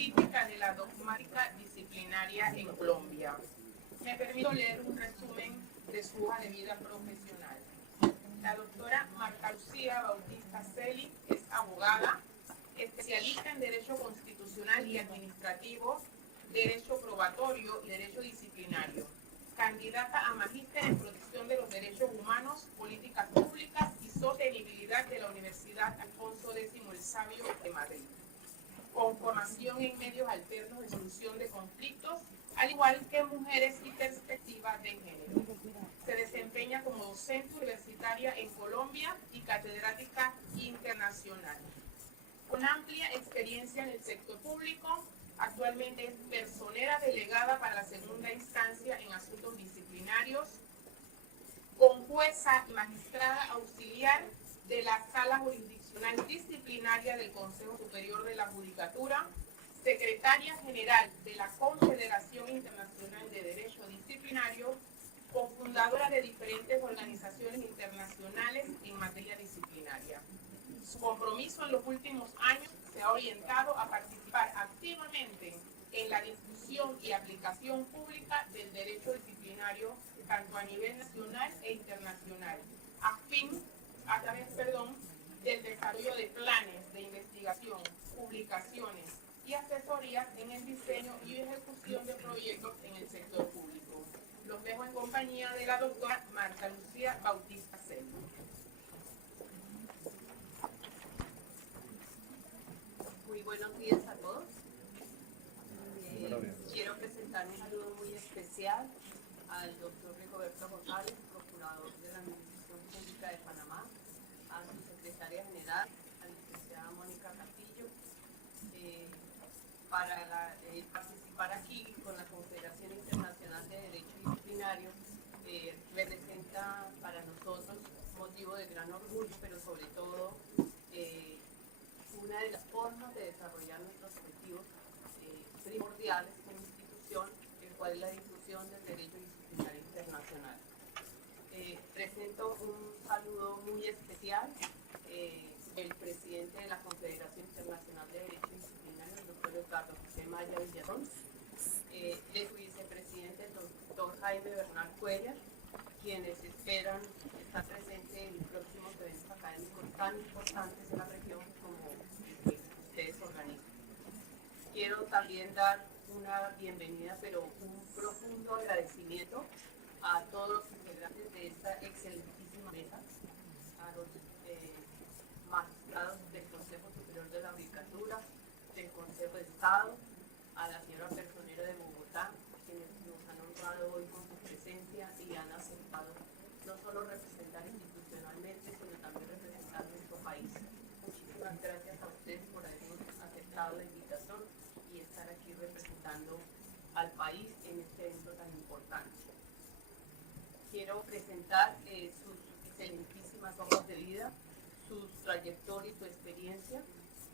crítica de la dogmática disciplinaria en Colombia. Me permito leer un resumen de su hoja de vida profesional. La doctora Marta Lucía Bautista Celi es abogada, especialista en Derecho Constitucional y Administrativo, Derecho Probatorio y Derecho Disciplinario, candidata a Magíster en Protección de los Derechos Humanos, Políticas Públicas y Sostenibilidad de la Universidad Alfonso X el Sabio de Madrid, con formación en medios alternos de solución de conflictos, al igual que mujeres y perspectiva de género. Se desempeña como docente universitaria en Colombia y catedrática internacional. Con amplia experiencia en el sector público, actualmente es personera delegada para la segunda instancia en asuntos disciplinarios, con jueza y magistrada auxiliar de la Sala Jurisdiccional Disciplinaria del Consejo Superior de la Judicatura, secretaria general de la Confederación Internacional de Derecho Disciplinario, cofundadora de diferentes organizaciones internacionales en materia disciplinaria. Su compromiso en los últimos años se ha orientado a participar activamente en la difusión y aplicación pública del derecho disciplinario tanto a nivel nacional e internacional, a través del desarrollo de planes de investigación, publicaciones y asesorías en el diseño y ejecución de proyectos en el sector público. Los dejo en compañía de la doctora Marta Lucía Bautista Celi. Muy buenos días a todos. Quiero presentar un saludo muy especial al doctor Rigoberto González, procurador de la Administración Pública de Panamá, a su secretaria general, a la licenciada Mónica Castillo, para participar aquí con la Confederación Internacional de Derecho Disciplinario. Representa para nosotros motivo de gran orgullo, pero sobre todo una de las formas de desarrollar nuestros objetivos primordiales como institución, el cual es la difusión del derecho disciplinario internacional. Presento un saludo muy especial del presidente de la Confederación Internacional de Derecho Disciplinario, el doctor Eduardo José Maya Villarón, de su vicepresidente, el doctor Jaime Bernal Cuellar, quienes esperan estar presentes en próximos eventos académicos tan importantes en la región como el que ustedes organizan. Quiero también dar una bienvenida, pero un profundo agradecimiento a todos los integrantes de esta excelentísima mesa, a los magistrados del Consejo Superior de la Judicatura, del Consejo de Estado, a la señora personera de Bogotá, quienes nos han honrado hoy con su presencia y han aceptado no solo representar institucionalmente, sino también representar nuestro país. Muchísimas gracias a ustedes por habernos aceptado la invitación y estar aquí representando al país en este evento tan importante. Quiero presentar sus excelentísimas hojas de vida, su trayectoria y su experiencia,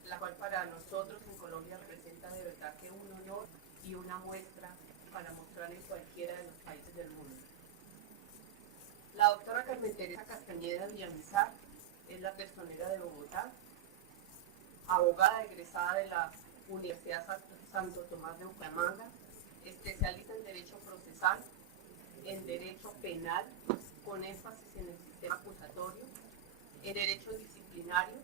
la cual para nosotros en Colombia representa de verdad que un honor y una muestra para mostrar en cualquiera de los países del mundo. La doctora Carmen Teresa Castañeda Villamizar es la personera de Bogotá, abogada egresada de la Universidad Santo Tomás de Bucaramanga, especialista en Derecho Procesal, en Derecho Penal, con énfasis en el sistema acusatorio, en Derecho Disciplinario,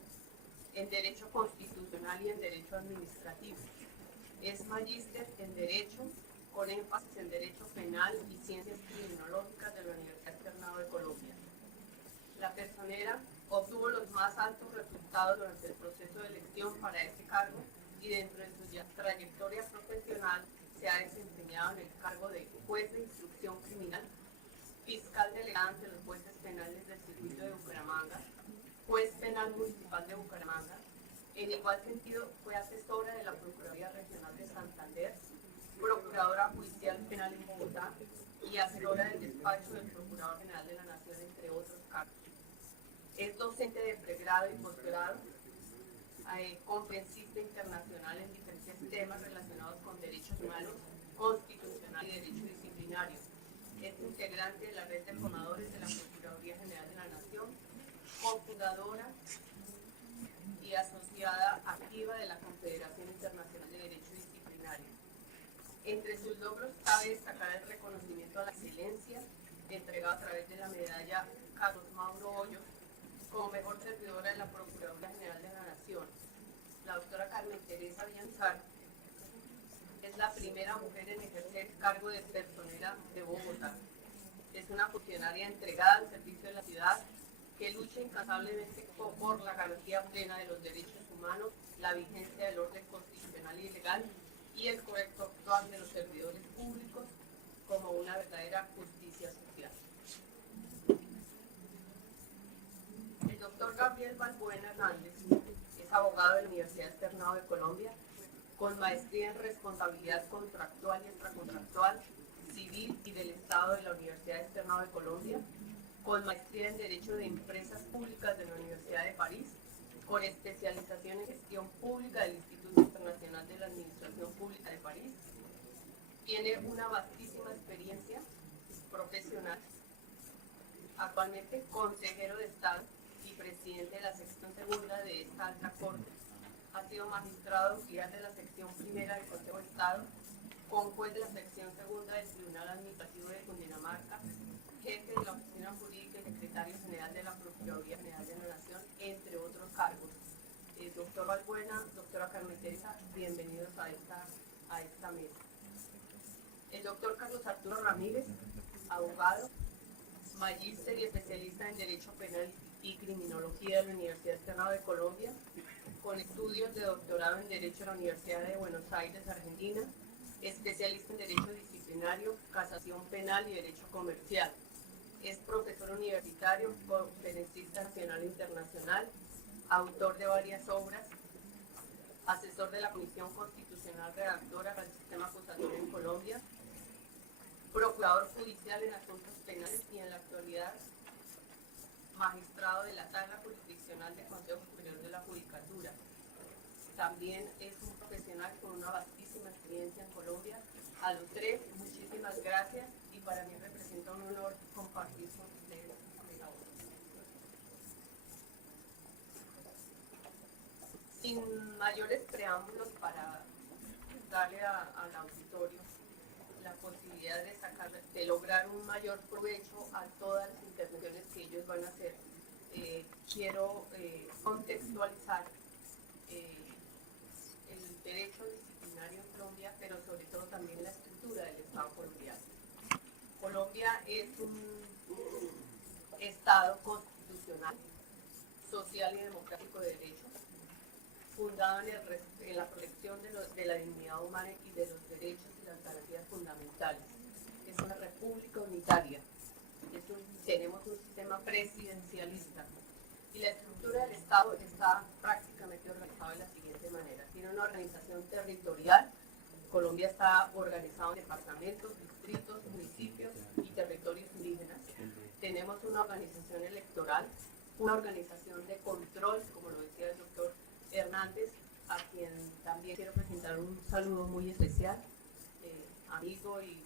en Derecho Constitucional y en Derecho Administrativo. Es magíster en Derecho, con énfasis en Derecho Penal y Ciencias Criminológicas de la Universidad Externado de Colombia. La personera obtuvo los más altos resultados durante el proceso de elección para este cargo y dentro de su trayectoria profesional se ha desempeñado en el cargo de juez de instrucción criminal, fiscal delegada ante los jueces penales del circuito de Bucaramanga, juez penal municipal de Bucaramanga. En igual sentido, fue asesora de la Procuraduría Regional de Santander, procuradora judicial penal en Bogotá y asesora del despacho del Procurador General de la Nación, entre otros cargos. Es docente de pregrado y posgrado, conferencista internacional en diferentes temas relacionados con derechos humanos, constitucional y derecho disciplinario. Es integrante de la red de formadores de la Procuraduría General de la Nación, cofundadora y asociada activa de la Confederación Internacional de Derecho Disciplinario Entre sus logros cabe destacar el reconocimiento a la excelencia entregado a través de la medalla Carlos Mauro Hoyos como mejor servidora de la Procuraduría General de la Nación. La doctora Carmen Teresa Villamizar es la primera mujer en ejercer el cargo de personera de Bogotá. Es una funcionaria entregada al servicio de la ciudad que lucha incansablemente por la garantía plena de los derechos humanos, la vigencia del orden constitucional y legal y el correcto actuar de los servidores públicos como una verdadera justicia social. El doctor Gabriel Balbuena Hernández es abogado de la Universidad Externado de Colombia, con maestría en responsabilidad contractual y extracontractual, civil y del Estado de la Universidad Externado de Colombia, con maestría en Derecho de Empresas Públicas de la Universidad de París, con especialización en Gestión Pública del Instituto Internacional de la Administración Pública de París. Tiene una vastísima experiencia profesional, actualmente consejero de Estado y presidente de la sección segunda de esta alta corte. Ha sido magistrado auxiliar de la sección primera del Consejo de Estado, con juez de la sección segunda del Tribunal Administrativo de Cundinamarca, jefe de la Oficina Jurídica y secretario general de la Procuraduría General de la Nación, entre otros cargos. Doctor Balbuena, doctora Carmen Teresa, bienvenidos a esta mesa. El doctor Carlos Arturo Ramírez, abogado, magíster y especialista en Derecho Penal y Criminología de la Universidad Externado de Colombia, con estudios de doctorado en Derecho de la Universidad de Buenos Aires, Argentina, especialista en Derecho Disciplinario, Casación Penal y Derecho Comercial. Es profesor universitario, conferencista nacional e internacional, autor de varias obras, asesor de la Comisión Constitucional Redactora para el Sistema Acusatorio en Colombia, procurador judicial en asuntos penales y en la actualidad magistrado de la Sala Jurisdiccional del Consejo Superior de la Judicatura. También es un profesional con una vastísima experiencia en Colombia. A los tres, muchísimas gracias y para mí representa un honor compartir con ustedes esta obra. Sin mayores preámbulos, para darle al auditorio la posibilidad de lograr un mayor provecho a todas las intervenciones que ellos van a hacer, quiero contextualizar el derecho disciplinario en Colombia, pero sobre todo también la estructura del Estado colombiano. Colombia es un Estado constitucional, social y democrático de derecho, fundado en la protección de la dignidad humana y de los derechos y las garantías fundamentales. Es una república unitaria, tenemos un sistema presidencialista y la estructura del Estado está prácticamente organizada de la siguiente manera. Tiene una organización territorial. Colombia está organizado en departamentos, distritos, municipios y territorios indígenas. Tenemos una organización electoral, una organización de control, como lo decía el doctor Hernández, a quien también quiero presentar un saludo muy especial, amigo y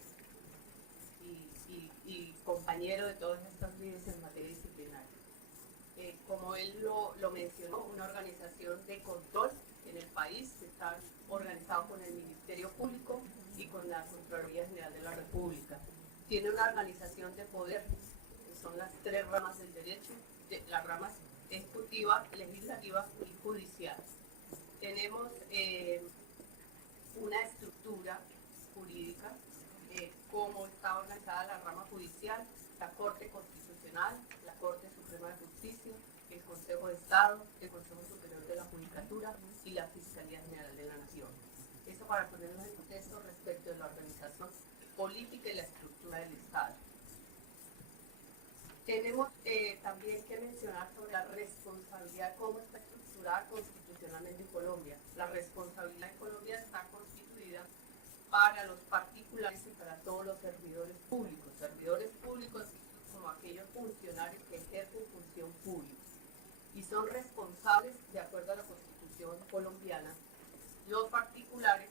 compañero de todas estas vidas en materia disciplinaria. Como él lo mencionó, una organización de control en el país que está organizado con el Ministerio Público y con la Contraloría General de la República. Tiene una organización de poder, que son las tres ramas del derecho, las ramas ejecutiva, legislativa y judicial. Tenemos una estructura jurídica, cómo está organizada la rama judicial, la Corte Constitucional, la Corte Suprema de Justicia, el Consejo de Estado, el Consejo Superior de la Judicatura y la Fiscalía General de la Nación. Eso para ponernos en contexto respecto de la organización política y la estructura del Estado. Tenemos también que mencionar sobre la responsabilidad, cómo está estructurada constitucionalmente en Colombia. La responsabilidad en Colombia está constituida para los particulares y para todos los servidores públicos. Servidores públicos como aquellos funcionarios que ejercen función pública y son responsables, de acuerdo a la Constitución colombiana, los particulares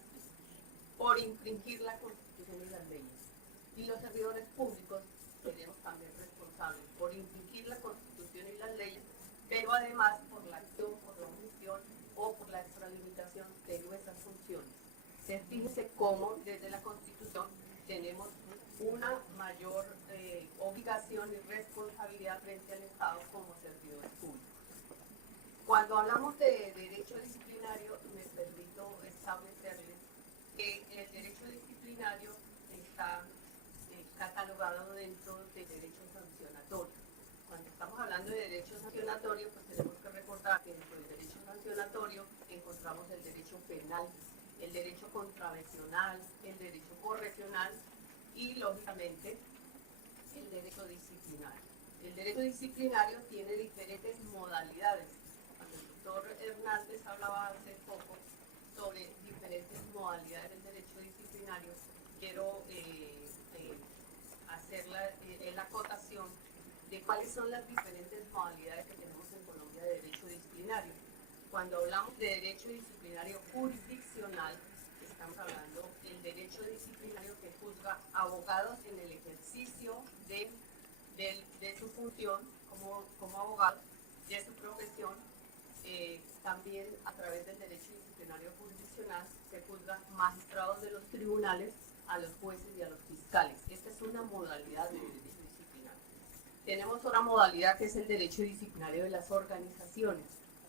por infringir la Constitución y las leyes. Y los servidores públicos seremos también responsables por infringir la Constitución y las leyes, pero además por la acción, por la omisión o por la extralimitación de nuestras funciones. Fíjense cómo desde la Constitución tenemos una mayor obligación y responsabilidad frente al Estado como servidores públicos. Cuando hablamos de derecho disciplinario, me permito establecerles que el derecho disciplinario está catalogado dentro del derecho sancionatorio. Cuando estamos hablando de derecho sancionatorio, pues tenemos que recordar que dentro del derecho sancionatorio encontramos el derecho penal, el derecho contravencional, el derecho correccional y, lógicamente, el derecho disciplinario. El derecho disciplinario tiene diferentes modalidades. Cuando el doctor Hernández hablaba hace poco sobre diferentes modalidades del derecho disciplinario, quiero hacer la acotación de cuáles son las diferentes modalidades que tenemos en Colombia de derecho disciplinario. Cuando hablamos de derecho disciplinario jurisdiccional, estamos hablando del derecho disciplinario que juzga abogados en el ejercicio de su función como abogado, de su profesión. También a través del derecho disciplinario jurisdiccional se juzga magistrados de los tribunales, a los jueces y a los fiscales. Esta es una modalidad de derecho disciplinario. Tenemos otra modalidad que es el derecho disciplinario de las organizaciones.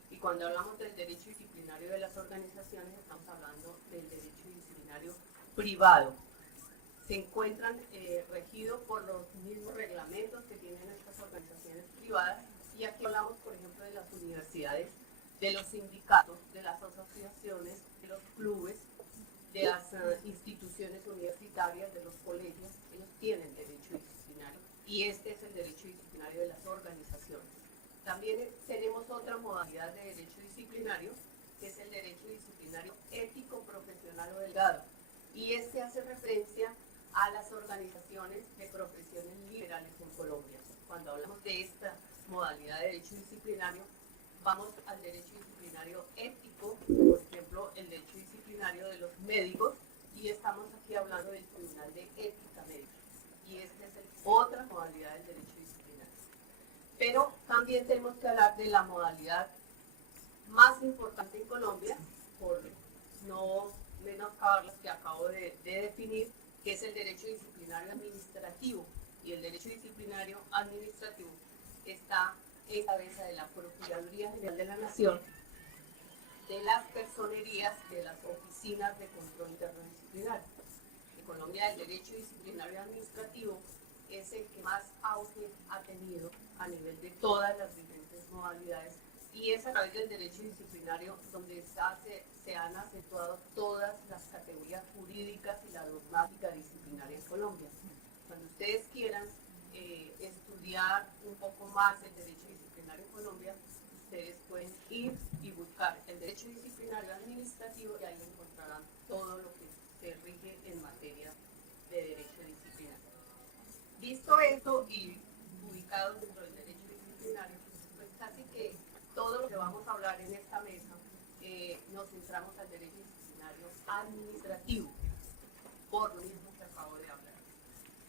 Y cuando hablamos del derecho disciplinario de las organizaciones, estamos hablando del derecho disciplinario privado. Se encuentran regidos por los mismos reglamentos que tienen estas organizaciones privadas. Y aquí hablamos, por ejemplo, de las universidades, de los sindicatos, de las asociaciones, de los clubes, de las instituciones universitarias, de los colegios. Ellos tienen derecho disciplinario y este es el derecho disciplinario de las organizaciones. También tenemos otra modalidad de derecho disciplinario, que es el derecho disciplinario ético, profesional o delgado. Y este hace referencia a las organizaciones de profesiones liberales en Colombia. Cuando hablamos de esta modalidad de derecho disciplinario, vamos al derecho disciplinario ético, por ejemplo, el derecho disciplinario de los médicos, y estamos aquí hablando del Tribunal de Ética Médica. Y esta es otra modalidad del derecho disciplinario. Pero también tenemos que hablar de la modalidad más importante en Colombia, por no menoscabar las que acabo de definir, que es el derecho disciplinario administrativo. Y el derecho disciplinario administrativo está en cabeza de la Procuraduría General de la Nación, de las personerías, de las oficinas de control interdisciplinario. En Colombia el derecho disciplinario administrativo es el que más auge ha tenido a nivel de todas las diferentes modalidades y es a través del derecho disciplinario donde se han acentuado todas las categorías jurídicas y la dogmática disciplinaria en Colombia. Cuando ustedes quieran estudiar un poco más el derecho disciplinario en Colombia, ustedes pueden ir y buscar el derecho disciplinario administrativo y ahí encontrarán todo lo que se rige en materia de derecho disciplinario. Visto esto y ubicado dentro del derecho disciplinario, pues casi que todo lo que vamos a hablar en esta mesa nos centramos al derecho disciplinario administrativo, por lo mismo que acabo de hablar.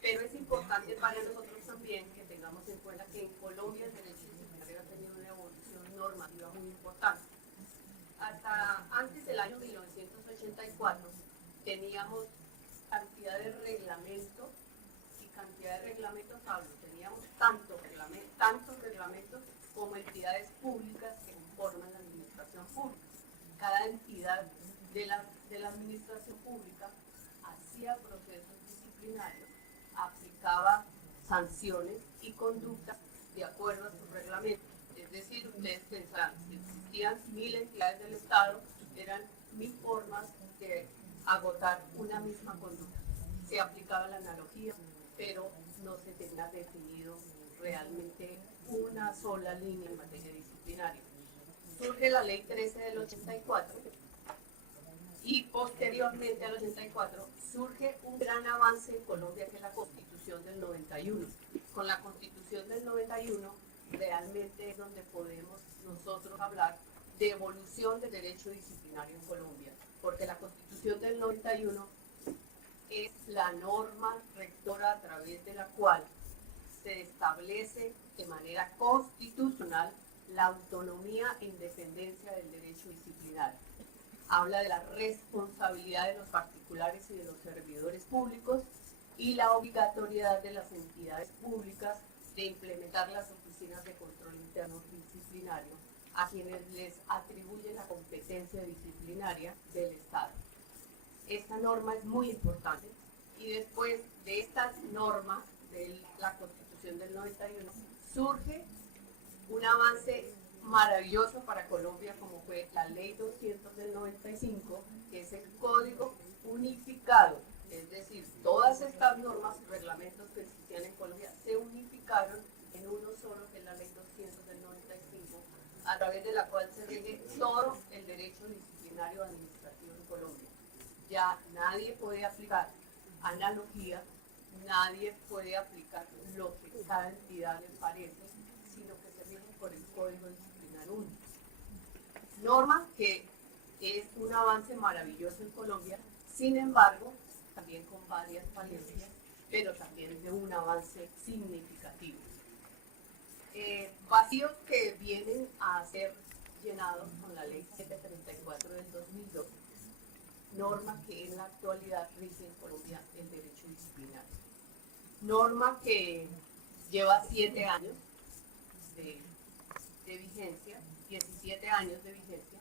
Pero es importante para nosotros también que tengamos en cuenta que en Colombia el derecho disciplinario ha tenido una evolución normativa muy importante. Hasta antes del año 1984 teníamos cantidad de reglamentos y cantidad de reglamentos hablo. Teníamos tantos reglamentos como entidades públicas que conforman la administración pública. Cada entidad de la administración pública hacía procesos disciplinarios, aplicaba sanciones y conductas de acuerdo a sus reglamentos. Es decir, ustedes pensaban, si existían 1000 entidades del Estado, eran 1000 formas de agotar una misma conducta. Se aplicaba la analogía, pero no se tenía definido realmente una sola línea en materia disciplinaria. Surge la Ley 13 del 84 y posteriormente al 84 surge un gran avance en Colombia que es la Constitución del 91. Con la Constitución del 91 realmente es donde podemos nosotros hablar de evolución del derecho disciplinario en Colombia, porque la Constitución del 91 es la norma rectora a través de la cual se establece de manera constitucional la autonomía e independencia del derecho disciplinario. habla de la responsabilidad de los particulares y de los servidores públicos y la obligatoriedad de las entidades públicas de implementar las oficinas de control interno disciplinario a quienes les atribuye la competencia disciplinaria del Estado. Esta norma es muy importante y después de esta norma de la Constitución del 91 surge un avance maravilloso para Colombia como fue la Ley 200 del 95, que es el Código Unificado, es decir, todas estas normas y reglamentos que existían en Colombia se unificaron en uno solo, que es la Ley 200 del 95, a través de la cual se rige todo el derecho disciplinario administrativo en Colombia. Ya nadie puede aplicar analogía, nadie puede aplicar lo que cada entidad le parece, sino que se rige por el Código Disciplinario único. Norma que es un avance maravilloso en Colombia, sin embargo, también con varias falencias, pero también de un avance significativo. Vacíos que vienen a ser llenados con la Ley 734 del 2002, norma que en la actualidad rige en Colombia el derecho disciplinario. Norma que lleva 7 años de vigencia, 17 años de vigencia,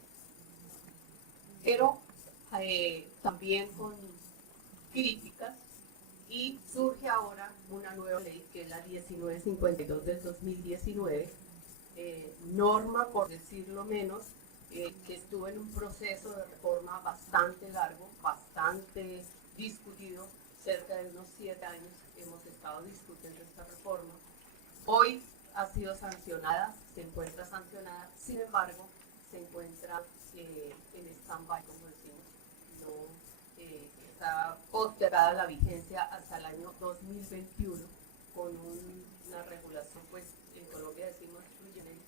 pero también con críticas, y surge ahora una nueva ley que es la 1952 del 2019, norma, por decirlo menos, que estuvo en un proceso de reforma bastante largo, bastante discutido, cerca de unos 7 años hemos estado discutiendo esta reforma. Hoy ha sido sancionada, se encuentra sancionada, sin embargo, se encuentra en stand-by, como decimos, no está postergada la vigencia hasta el año 2021 con una regulación, pues en Colombia decimos sui generis,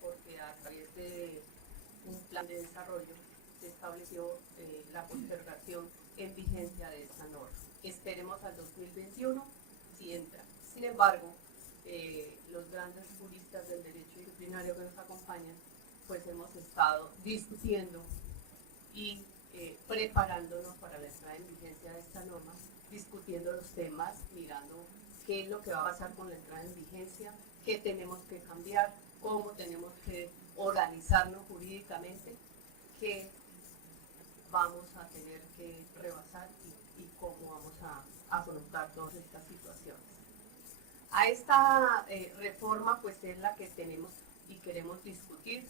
porque a través de un plan de desarrollo se estableció la postergación en vigencia de esta norma. Esperemos al 2021 si entra. Sin embargo, los grandes juristas del derecho disciplinario que nos acompañan, pues hemos estado discutiendo y preparándonos para la entrada en vigencia de esta norma, discutiendo los temas, mirando qué es lo que va a pasar con la entrada en vigencia, qué tenemos que cambiar, cómo tenemos que organizarnos jurídicamente, qué vamos a tener que rebasar y cómo vamos a afrontar todas estas situaciones. A esta reforma pues es la que tenemos y queremos discutir,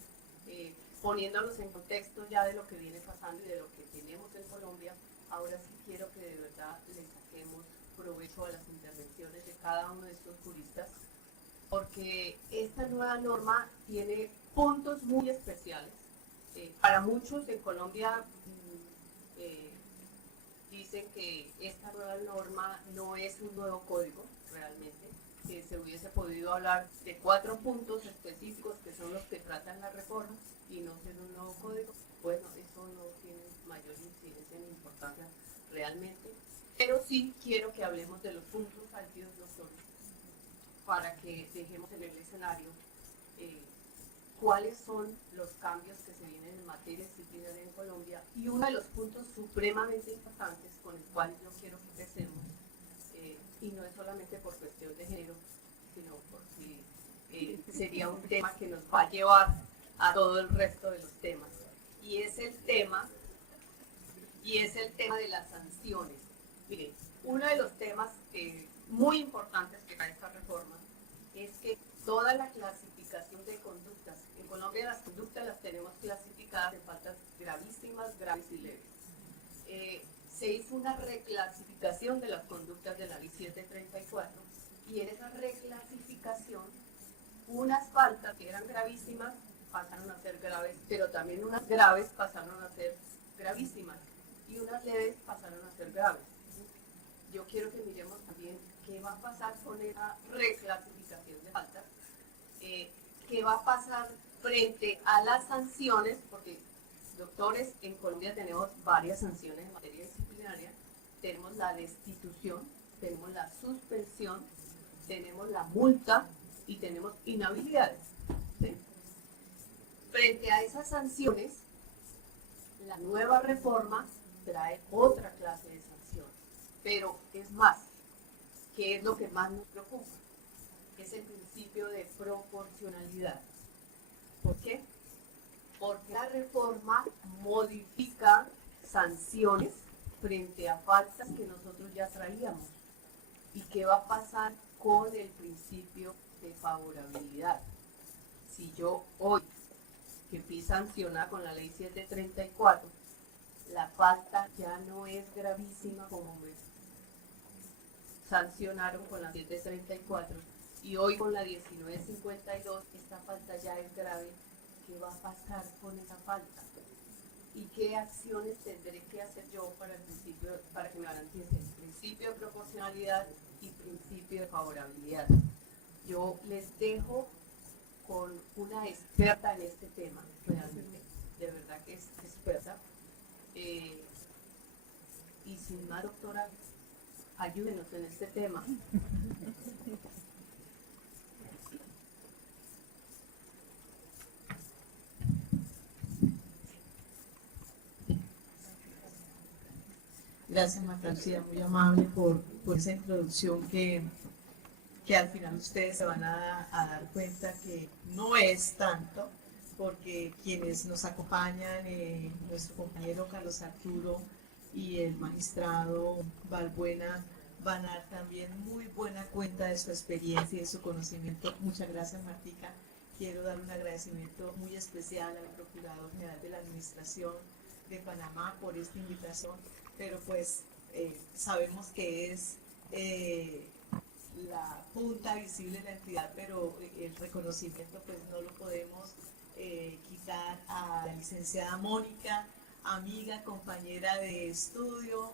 poniéndonos en contexto ya de lo que viene pasando y de lo que tenemos en Colombia. Ahora sí quiero que de verdad le saquemos provecho a las intervenciones de cada uno de estos juristas, porque esta nueva norma tiene puntos muy especiales. Para muchos en Colombia dicen que esta nueva norma no es un nuevo código realmente, que se hubiese podido hablar de 4 puntos específicos que son los que tratan la reforma y no ser un nuevo código. Bueno, eso no tiene mayor incidencia ni importancia realmente, pero sí quiero que hablemos de los puntos álgidos, doctores, para que dejemos en el escenario cuáles son los cambios que se vienen en materia disciplinaria en Colombia, y uno de los puntos supremamente importantes con el cual yo quiero que empecemos, y no es solamente por cuestión de género, sino porque sería un tema que nos va a llevar a todo el resto de los temas, y es el tema de las sanciones. Miren, uno de los temas muy importantes que trae esta reforma es que toda la clasificación de conductas, en Colombia las conductas las tenemos clasificadas en faltas gravísimas, graves y leves. Se hizo una reclasificación de las conductas de la Ley 734, y en esa reclasificación unas faltas que eran gravísimas pasaron a ser graves, pero también unas graves pasaron a ser gravísimas y unas leves pasaron a ser graves. Yo quiero que miremos también qué va a pasar con esa reclasificación de faltas, qué va a pasar frente a las sanciones, porque doctores, en Colombia tenemos varias sanciones en materia disciplinaria. Tenemos la destitución, tenemos la suspensión, tenemos la multa y tenemos inhabilidades, ¿sí? Frente a esas sanciones, La nueva reforma trae otra clase de sanción, pero es más, ¿qué es lo que más nos preocupa? Es el principio de proporcionalidad. ¿Por qué? Porque la reforma modifica sanciones frente a faltas que nosotros ya traíamos. ¿Y qué va a pasar con el principio de favorabilidad? Si yo hoy, que fui sancionada con la ley 734, la falta ya no es gravísima como me sancionaron con la 734, y hoy con la 1952 esta falta ya es grave, ¿qué va a pasar con esa falta? ¿Y qué acciones tendré que hacer yo para que me garantice el principio de proporcionalidad y principio de favorabilidad? Yo les dejo con una experta en este tema, realmente, de verdad que es experta. Y sin más, doctora, ayúdenos en este tema. Gracias, Marta Lucía, muy amable por esa introducción que al final ustedes se van a dar cuenta que no es tanto, porque quienes nos acompañan, nuestro compañero Carlos Arturo y el magistrado Balbuena, van a dar también muy buena cuenta de su experiencia y de su conocimiento. Muchas gracias, Martica. Quiero dar un agradecimiento muy especial al Procurador General de la Administración de Panamá por esta invitación, pero pues sabemos que es la punta visible de la entidad, pero el reconocimiento pues no lo podemos quitar a la licenciada Mónica, amiga, compañera de estudio.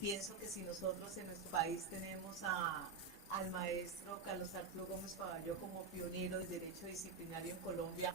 Pienso que si nosotros en nuestro país tenemos al maestro Carlos Arturo Gómez Paballó como pionero del derecho disciplinario en Colombia,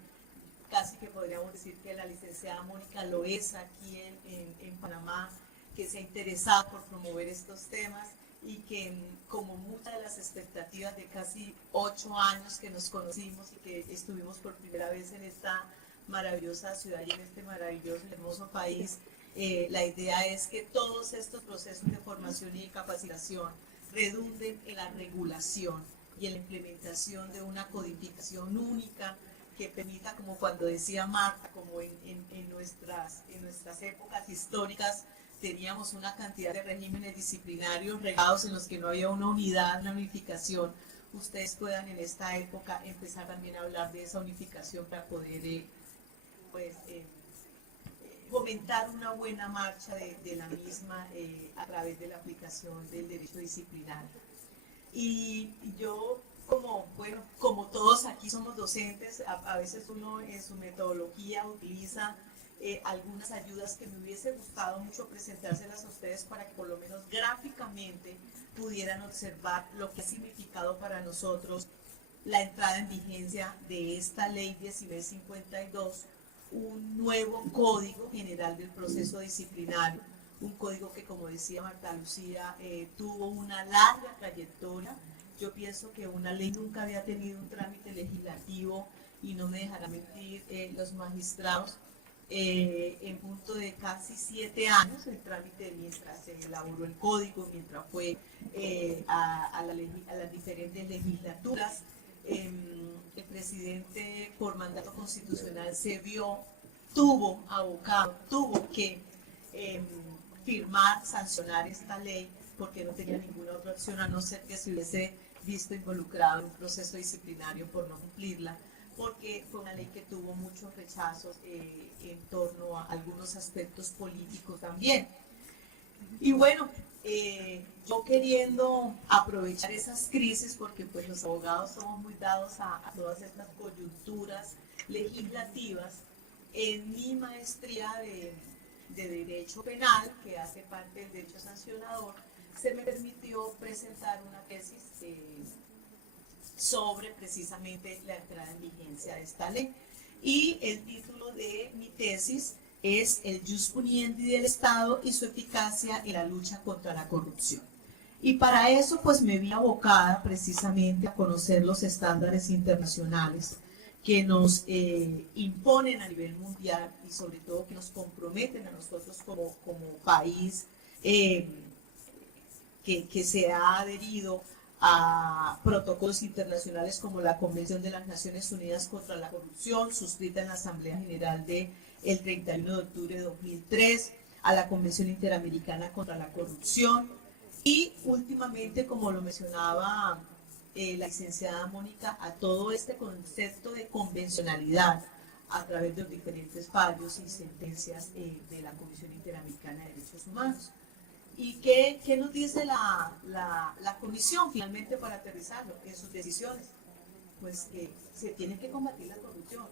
casi que podríamos decir que la licenciada Mónica lo es aquí en Panamá, que se ha interesado por promover estos temas y que como muchas de las expectativas de casi 8 años que nos conocimos y que estuvimos por primera vez en esta maravillosa ciudad y en este maravilloso y hermoso país, la idea es que todos estos procesos de formación y de capacitación redunden en la regulación y en la implementación de una codificación única que permita, como cuando decía Marta, como en nuestras épocas históricas, teníamos una cantidad de regímenes disciplinarios regados en los que no había una unidad, una unificación. Ustedes puedan en esta época empezar también a hablar de esa unificación para poder fomentar una buena marcha de la misma a través de la aplicación del derecho disciplinario. Y yo, como todos aquí somos docentes, a veces uno en su metodología utiliza algunas ayudas que me hubiese gustado mucho presentárselas a ustedes para que por lo menos gráficamente pudieran observar lo que ha significado para nosotros la entrada en vigencia de esta ley 1952, un nuevo Código General del Proceso Disciplinario, un código que, como decía Marta Lucía, tuvo una larga trayectoria. Yo pienso que una ley nunca había tenido un trámite legislativo, y no me dejarán mentir los magistrados, en punto de casi 7 años el trámite mientras se elaboró el código, mientras fue a las diferentes legislaturas. El presidente por mandato constitucional tuvo que firmar, sancionar esta ley, porque no tenía ninguna otra opción a no ser que se hubiese visto involucrado en un proceso disciplinario por no cumplirla, porque fue una ley que tuvo muchos rechazos en torno a algunos aspectos políticos también. Y bueno, yo queriendo aprovechar esas crisis, porque pues los abogados somos muy dados a todas estas coyunturas legislativas, en mi maestría de Derecho Penal, que hace parte del derecho sancionador, se me permitió presentar una tesis sobre precisamente la entrada en vigencia de esta ley. Y el título de mi tesis es El Jus Puniendi del Estado y su eficacia en la lucha contra la corrupción. Y para eso pues me vi abocada precisamente a conocer los estándares internacionales que nos imponen a nivel mundial y sobre todo que nos comprometen a nosotros como país que se ha adherido a protocolos internacionales como la Convención de las Naciones Unidas contra la Corrupción, suscrita en la Asamblea General del 31 de octubre de 2003, a la Convención Interamericana contra la Corrupción y últimamente, como lo mencionaba la licenciada Mónica, a todo este concepto de convencionalidad a través de los diferentes fallos y sentencias de la Comisión Interamericana de Derechos Humanos. ¿Y qué nos dice la Comisión finalmente para aterrizarlo en sus decisiones? Pues que se tiene que combatir la corrupción,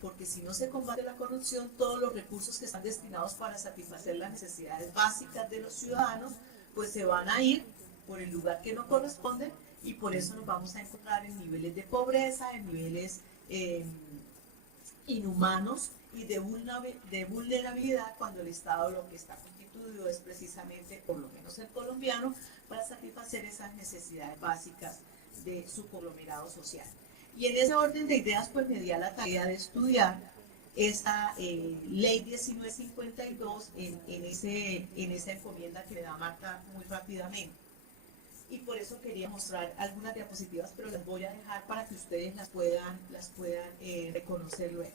porque si no se combate la corrupción, todos los recursos que están destinados para satisfacer las necesidades básicas de los ciudadanos, pues se van a ir por el lugar que no corresponde y por eso nos vamos a encontrar en niveles de pobreza, en niveles inhumanos y de vulnerabilidad cuando el Estado lo que está constituido es precisamente, por lo menos el colombiano, para satisfacer esas necesidades básicas de su conglomerado social. Y en ese orden de ideas, pues me di a la tarea de estudiar esta ley 1952 en esa encomienda que me da Marta muy rápidamente. Y por eso quería mostrar algunas diapositivas, pero las voy a dejar para que ustedes las puedan reconocer luego.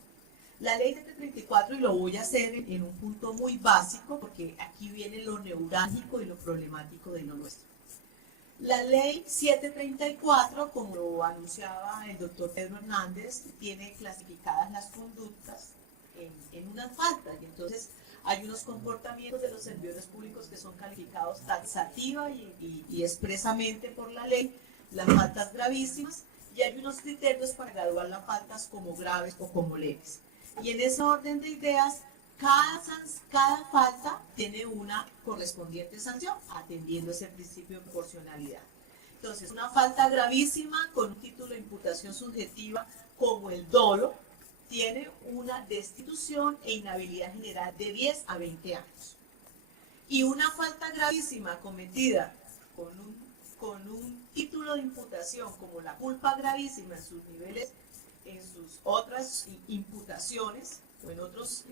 La ley 734, y lo voy a hacer en un punto muy básico, porque aquí viene lo neurálgico y lo problemático de lo nuestro. La ley 734, como lo anunciaba el doctor Pedro Hernández, tiene clasificadas las conductas en unas faltas, y entonces hay unos comportamientos de los servidores públicos que son calificados taxativa y expresamente por la ley, las faltas gravísimas, y hay unos criterios para graduar las faltas como graves o como leves. Y en ese orden de ideas, cada falta tiene una correspondiente sanción, atendiendo ese principio de proporcionalidad. Entonces, una falta gravísima con un título de imputación subjetiva como el dolo, tiene una destitución e inhabilidad general de 10 a 20 años. Y una falta gravísima cometida con un título de imputación como la culpa gravísima en sus niveles, en sus otras imputaciones o en otros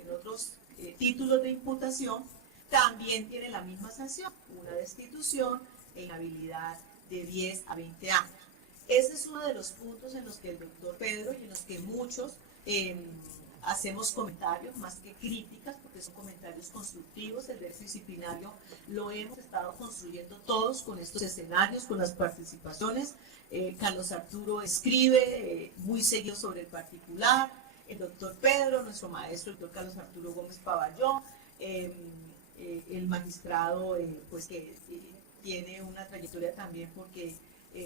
títulos de imputación, también tiene la misma sanción, una destitución e inhabilidad de 10 a 20 años. Ese es uno de los puntos en los que el doctor Pedro y en los que muchos hacemos comentarios más que críticas, porque son comentarios constructivos. El derecho disciplinario lo hemos estado construyendo todos con estos escenarios, con las participaciones. Carlos Arturo escribe muy seguido sobre el particular, el doctor Pedro, nuestro maestro, el doctor Carlos Arturo Gómez Paballón, el magistrado pues que tiene una trayectoria también porque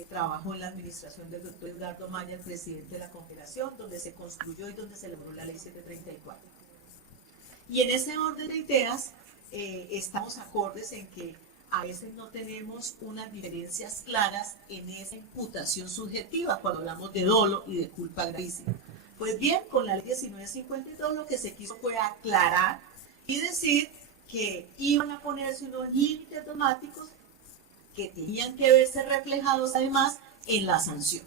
trabajó en la administración del doctor Edgardo Maya, el presidente de la Confederación, donde se construyó y donde se elaboró la ley 734. Y en ese orden de ideas estamos acordes en que a veces no tenemos unas diferencias claras en esa imputación subjetiva cuando hablamos de dolo y de culpa gravísima. Pues bien, con la ley 1952 lo que se quiso fue aclarar y decir que iban a ponerse unos límites dogmáticos que tenían que verse reflejados además en la sanción.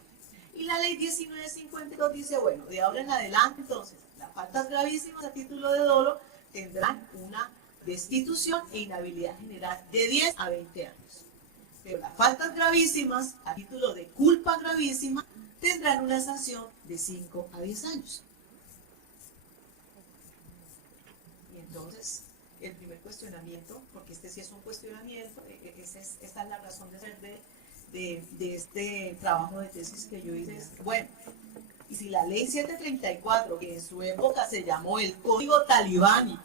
Y la ley 1952 dice, bueno, de ahora en adelante entonces, las faltas gravísimas a título de dolo tendrán una destitución e inhabilidad general de 10 a 20 años. Pero las faltas gravísimas a título de culpa gravísima tendrán una sanción de 5 a 10 años. Y entonces, el primer cuestionamiento, porque este sí es un cuestionamiento, esa es la razón de ser de este trabajo de tesis que yo hice, es, bueno, y si la ley 734, que en su época se llamó el Código Talibánico,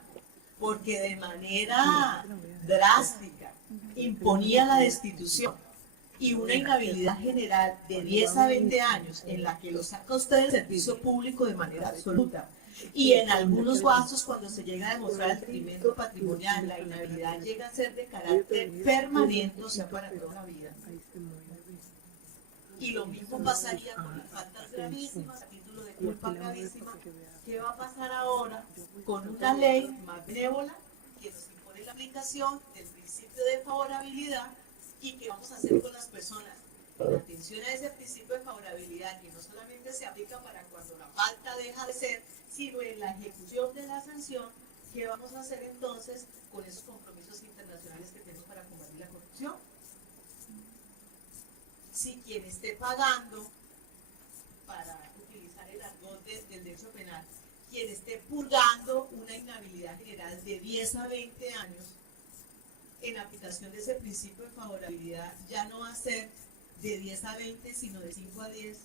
porque de manera drástica imponía la destitución y una inhabilidad general de 10 a 20 años en la que lo saca usted del servicio público de manera absoluta, y en algunos casos cuando se llega a demostrar el detrimento patrimonial, la inhabilidad llega a ser de carácter permanente, o sea, para toda la vida. Y lo mismo pasaría con las faltas gravísimas a título de culpa gravísima. ¿Qué va a pasar ahora con una ley más benévola que nos impone la aplicación del principio de favorabilidad? ¿Y qué vamos a hacer con las personas En atención a ese principio de favorabilidad, que no solamente se aplica para cuando la falta deja de ser, sino en la ejecución de la sanción, ¿qué vamos a hacer entonces con esos compromisos internacionales que tenemos para combatir la corrupción? Si quien esté pagando, para utilizar el argot del derecho penal, quien esté purgando una inhabilidad general de 10 a 20 años, en aplicación de ese principio de favorabilidad, ya no va a ser de 10 a 20, sino de 5 a 10,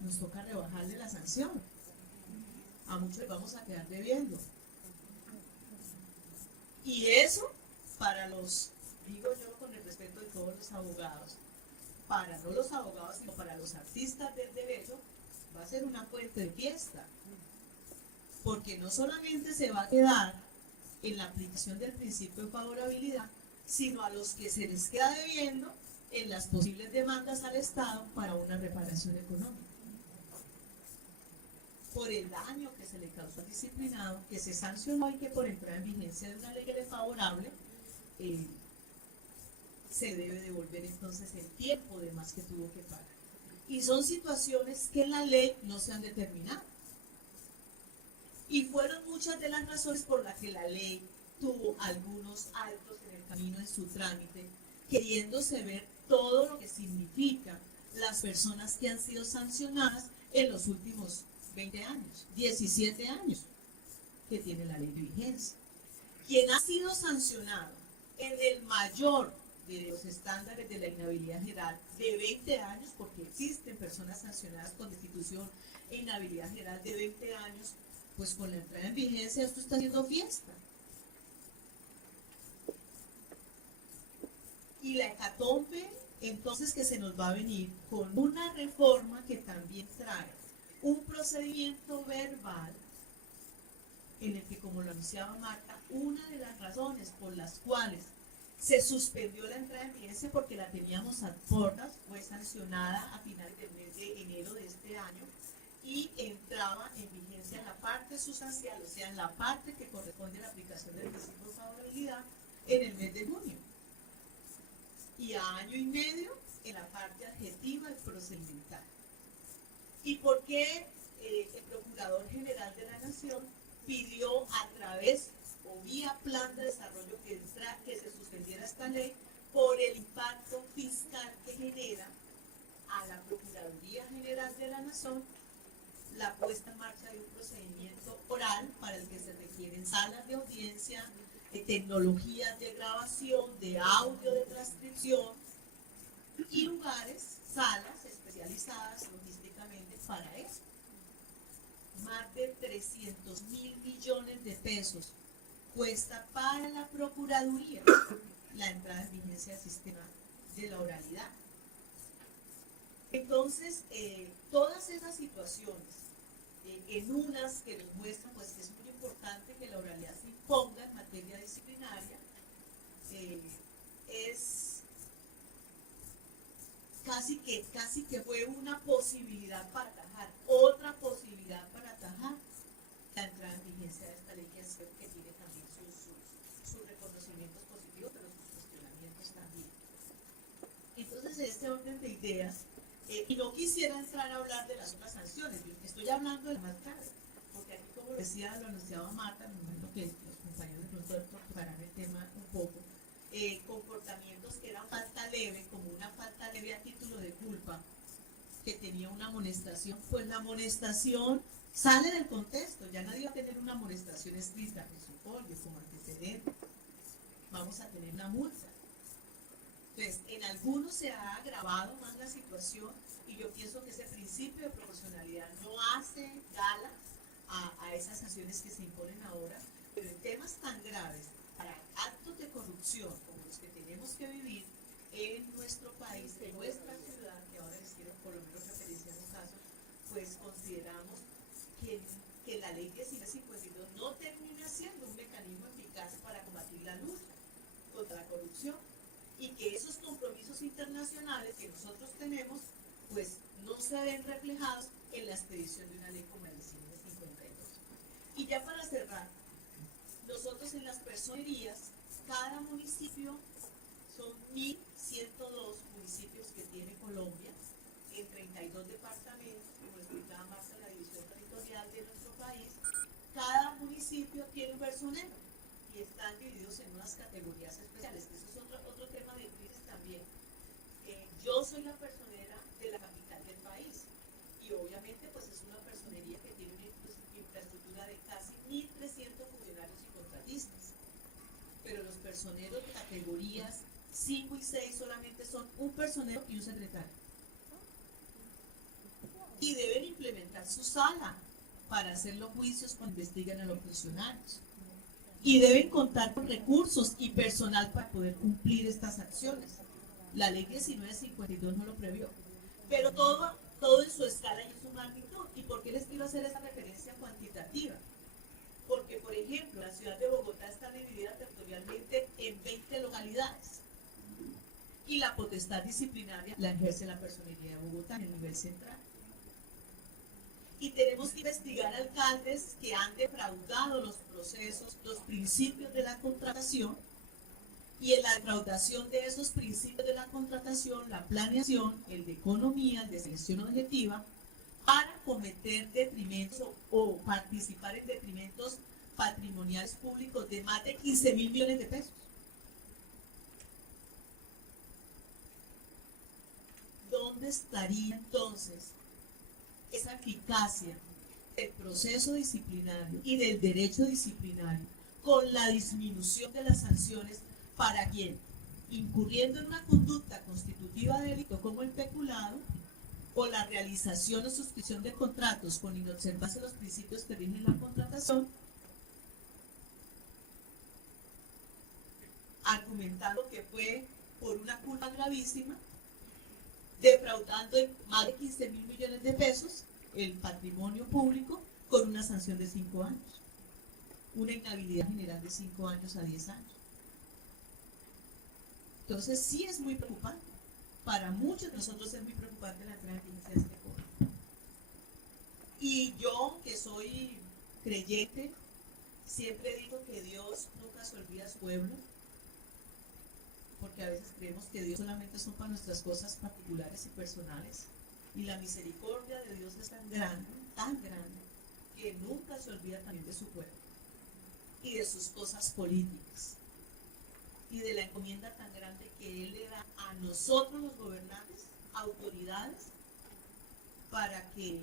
nos toca rebajarle la sanción. A muchos les vamos a quedar debiendo. Y eso, para los, digo yo con el respeto de todos los abogados, para no los abogados, sino para los artistas del derecho, va a ser una fuente de fiesta. Porque no solamente se va a quedar en la aplicación del principio de favorabilidad, sino a los que se les queda debiendo en las posibles demandas al Estado para una reparación económica. Por el daño que se le causó al disciplinado, que se sancionó y que por entrar en vigencia de una ley favorable, se debe devolver entonces el tiempo de más que tuvo que pagar. Y son situaciones que en la ley no se han determinado. Y fueron muchas de las razones por las que la ley tuvo algunos altos en el camino en su trámite, queriéndose ver todo lo que significa las personas que han sido sancionadas en los últimos 20 años, 17 años que tiene la ley de vigencia. Quien ha sido sancionado en el mayor de los estándares de la inhabilidad general de 20 años, porque existen personas sancionadas con destitución e inhabilidad general de 20 años, pues con la entrada en vigencia esto está haciendo fiesta. Y la hecatombe entonces que se nos va a venir con una reforma que también trae un procedimiento verbal en el que, como lo anunciaba Marta, una de las razones por las cuales se suspendió la entrada en vigencia, porque la teníamos a portas, fue sancionada a finales del mes de enero de este año y entraba en vigencia en la parte sustancial, o sea, en la parte que corresponde a la aplicación del principio de favorabilidad en el mes de junio. Y a año y medio en la parte adjetiva y procedimental. ¿Y por qué el Procurador General de la Nación pidió a través o vía plan de desarrollo que se suspendiera esta ley por el impacto fiscal que genera a la Procuraduría General de la Nación la puesta en marcha de un procedimiento oral para el que se requieren salas de audiencia, tecnologías de grabación, de audio, de transcripción y lugares, salas especializadas logísticamente para eso? Más de 300.000 millones de pesos cuesta para la Procuraduría la entrada en vigencia del sistema de la oralidad. Entonces, todas esas situaciones, en unas que nos muestran pues, que es muy importante que la oralidad se imponga en materia disciplinaria, es casi que fue una posibilidad para atajar, otra posibilidad para atajar la entrada en vigencia de esta ley que tiene también sus reconocimientos positivos, pero sus cuestionamientos también. Entonces, en este orden de ideas, y no quisiera entrar a hablar de las otras sanciones, yo estoy hablando de las más graves, porque aquí, como decía, lo anunciaba Marta, me imagino que los compañeros de pronto tocarán el tema un poco, comportamientos que eran falta leve, como una falta leve a título de culpa, que tenía una amonestación, pues la amonestación sale del contexto, ya nadie va a tener una amonestación escrita en su folio como antecedente, vamos a tener una multa. Entonces, en algunos se ha agravado más la situación y yo pienso que ese principio de proporcionalidad no hace gala a esas sanciones que se imponen ahora, pero en temas tan graves, para actos de corrupción como los que tenemos que vivir en nuestro país, en nuestra ciudad, que ahora les quiero por lo menos referenciar un caso, pues consideramos que la ley 1952 no termina siendo un mecanismo eficaz para combatir la lucha contra la corrupción, y que esos compromisos internacionales que nosotros tenemos, pues no se ven reflejados en la expedición de una ley como la 1952. Y ya para cerrar, nosotros en las personerías, cada municipio son 1.000 102 municipios que tiene Colombia, en 32 departamentos, como explicaba Marta, la división territorial de nuestro país. Cada municipio tiene un personero y están divididos en unas categorías especiales. Eso es otro tema de crisis también. Yo soy la personera de la capital del país y obviamente pues es una personería que tiene una infraestructura de casi 1.300 funcionarios y contratistas, pero los personeros de categorías 5 y 6 solamente son un personero y un secretario, y deben implementar su sala para hacer los juicios cuando investigan a los funcionarios, y deben contar con recursos y personal para poder cumplir estas acciones. La ley 1952 no lo previó, pero todo en su escala y en su magnitud. ¿Y por qué les quiero hacer esa referencia cuantitativa? Porque, por ejemplo, la ciudad de Bogotá está dividida territorialmente en 20 localidades y la potestad disciplinaria la ejerce la Personería de Bogotá en el nivel central. Y tenemos que investigar alcaldes que han defraudado los procesos, los principios de la contratación, y en la defraudación de esos principios de la contratación, la planeación, el de economía, el de selección objetiva, para cometer detrimentos o participar en detrimentos patrimoniales públicos de más de 15.000 millones de pesos. ¿Dónde estaría entonces esa eficacia del proceso disciplinario y del derecho disciplinario con la disminución de las sanciones para quien, incurriendo en una conducta constitutiva de delito como el peculado o la realización o suscripción de contratos con inobservancia de los principios que rigen la contratación, argumentando que fue por una culpa gravísima, defraudando en más de 15.000 millones de pesos el patrimonio público con una sanción de 5 años, una inhabilidad general de 5 años a 10 años? Entonces sí es muy preocupante. Para muchos de nosotros es muy preocupante la entrada en vigencia de este código. Y yo, que soy creyente, siempre digo que Dios nunca se olvida a su pueblo, porque a veces creemos que Dios solamente son para nuestras cosas particulares y personales, y la misericordia de Dios es tan grande, que nunca se olvida también de su pueblo y de sus cosas políticas y de la encomienda tan grande que Él le da a nosotros los gobernantes, autoridades, para que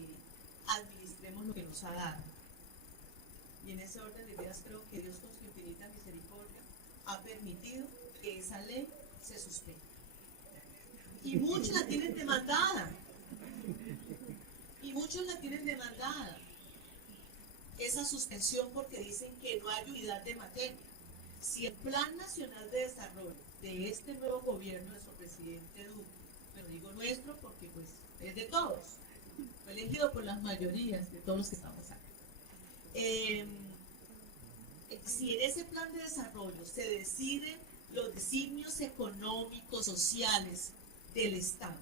administremos lo que nos ha dado. Y en ese orden de ideas creo que Dios con su infinita misericordia ha permitido que esa ley se suspenda. Y muchos la tienen demandada. Esa suspensión, porque dicen que no hay unidad de materia. Si el Plan Nacional de Desarrollo de este nuevo gobierno de su presidente Duque, pero digo nuestro porque pues es de todos, fue elegido por las mayorías de todos los que estamos acá. Si en ese plan de desarrollo se deciden los designios económicos, sociales del Estado,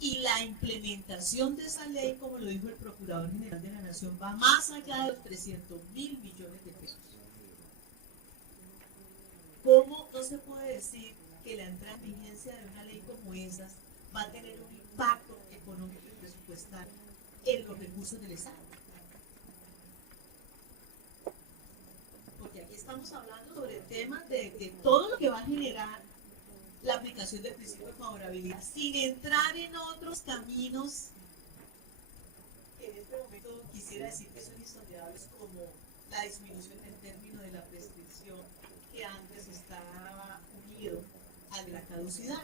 y la implementación de esa ley, como lo dijo el Procurador General de la Nación, va más allá de los 300.000 millones de pesos. ¿Cómo no se puede decir que la entrada en vigencia de una ley como esas va a tener un impacto económico y presupuestal en los recursos del Estado? Porque aquí estamos hablando sobre temas de todo lo que va a generar la aplicación del principio de favorabilidad, sin entrar en otros caminos. En este momento quisiera decir que son insondables, como la disminución del término de la prescripción, que antes estaba unido al de la caducidad,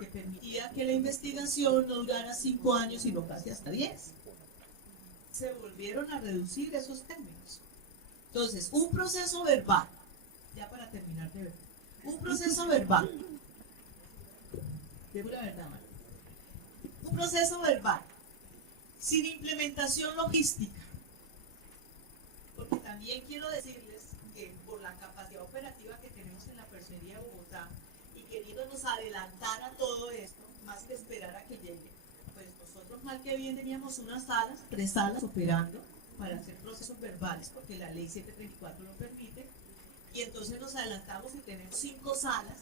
que permitía que la investigación no durara 5 años, sino casi hasta 10. Se volvieron a reducir esos términos. Entonces, un proceso verbal, ya para terminar de ver, un proceso verbal, digo la verdad, María, un proceso verbal sin implementación logística, porque también quiero decirles que por la capacidad operativa que tenemos en la Personería de Bogotá y queriéndonos adelantar a todo esto, más que esperar a que llegue, pues nosotros mal que bien teníamos unas salas, 3 salas operando para hacer procesos verbales, porque la ley 734 lo permite, y entonces nos adelantamos y tenemos 5 salas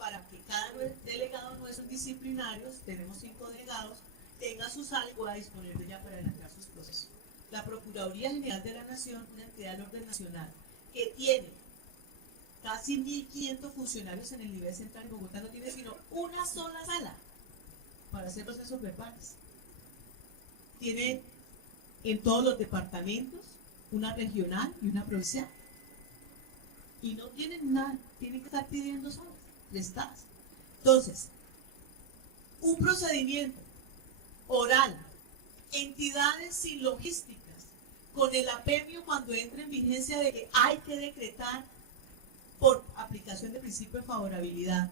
para que cada delegado de nuestros disciplinarios, tenemos 5 delegados, tenga su sala y pueda disponer de ella para adelantar sus procesos. La Procuraduría General de la Nación, una entidad del orden nacional, que tiene casi 1.500 funcionarios en el nivel central en Bogotá, no tiene sino una sola sala para hacer procesos verbales. Tiene en todos los departamentos una regional y una provincial. Y no tienen nada, tienen que estar pidiendo solas, prestadas. Entonces, un procedimiento oral, entidades sin logísticas, con el apremio cuando entra en vigencia de que hay que decretar por aplicación del principio de favorabilidad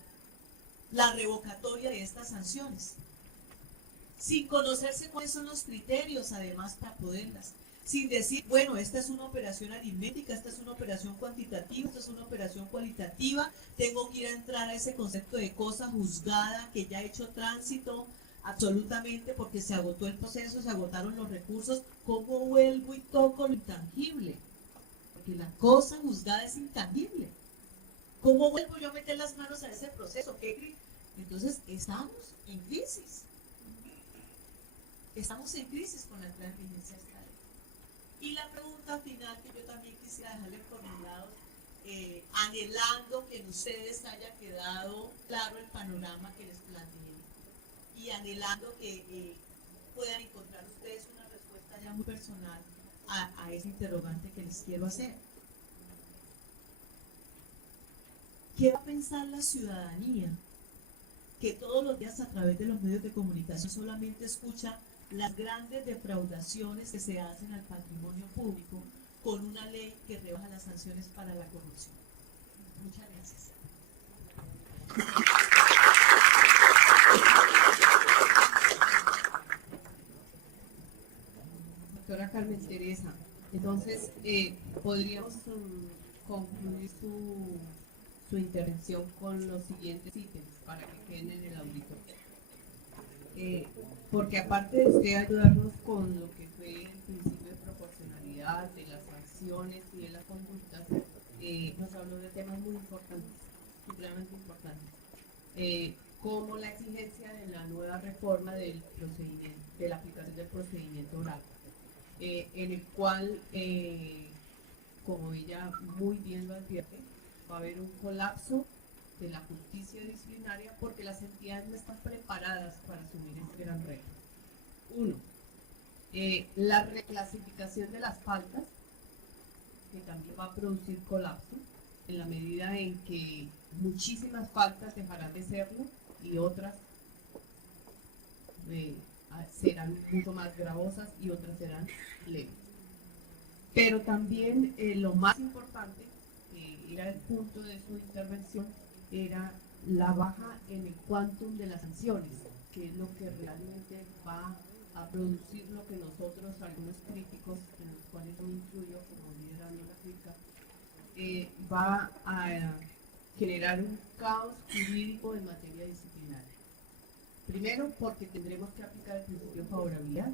la revocatoria de estas sanciones, sin conocerse cuáles son los criterios además para poderlas, sin decir, bueno, esta es una operación aritmética, esta es una operación cuantitativa, esta es una operación cualitativa, tengo que ir a entrar a ese concepto de cosa juzgada que ya ha hecho tránsito absolutamente porque se agotó el proceso, se agotaron los recursos. ¿Cómo vuelvo y toco lo intangible? Porque la cosa juzgada es intangible. ¿Cómo vuelvo yo a meter las manos a ese proceso? Entonces, estamos en crisis. Estamos en crisis con la entrada en vigencia de esta ley. Y la pregunta final que yo también quisiera dejarle formulado, anhelando que en ustedes haya quedado claro el panorama que les planteé y anhelando que puedan encontrar ustedes una respuesta ya muy personal a ese interrogante que les quiero hacer. ¿Qué va a pensar la ciudadanía que todos los días a través de los medios de comunicación solamente escucha las grandes defraudaciones que se hacen al patrimonio público con una ley que rebaja las sanciones para la corrupción? Muchas gracias. Doctora Carmen Teresa, entonces podríamos concluir su intervención con los siguientes ítems para que queden en el auditorio. Porque aparte de usted ayudarnos con lo que fue el principio de proporcionalidad, de las sanciones y de las conductas, nos habló de temas muy importantes, supremamente importantes, como la exigencia de la nueva reforma del procedimiento, de la aplicación del procedimiento oral, en el cual, como ella muy bien lo advierte, va a haber un colapso de la justicia disciplinaria porque las entidades no están preparadas para asumir este gran reto. Uno, la reclasificación de las faltas, que también va a producir colapso en la medida en que muchísimas faltas dejarán de serlo y otras serán mucho más gravosas y otras serán leves. Pero también lo más importante, era el punto de su intervención, era la baja en el quantum de las sanciones, que es lo que realmente va a producir lo que nosotros, algunos críticos, en los cuales me incluyo como liderando la crítica, va a generar un caos jurídico en materia disciplinaria. Primero, porque tendremos que aplicar el principio de favorabilidad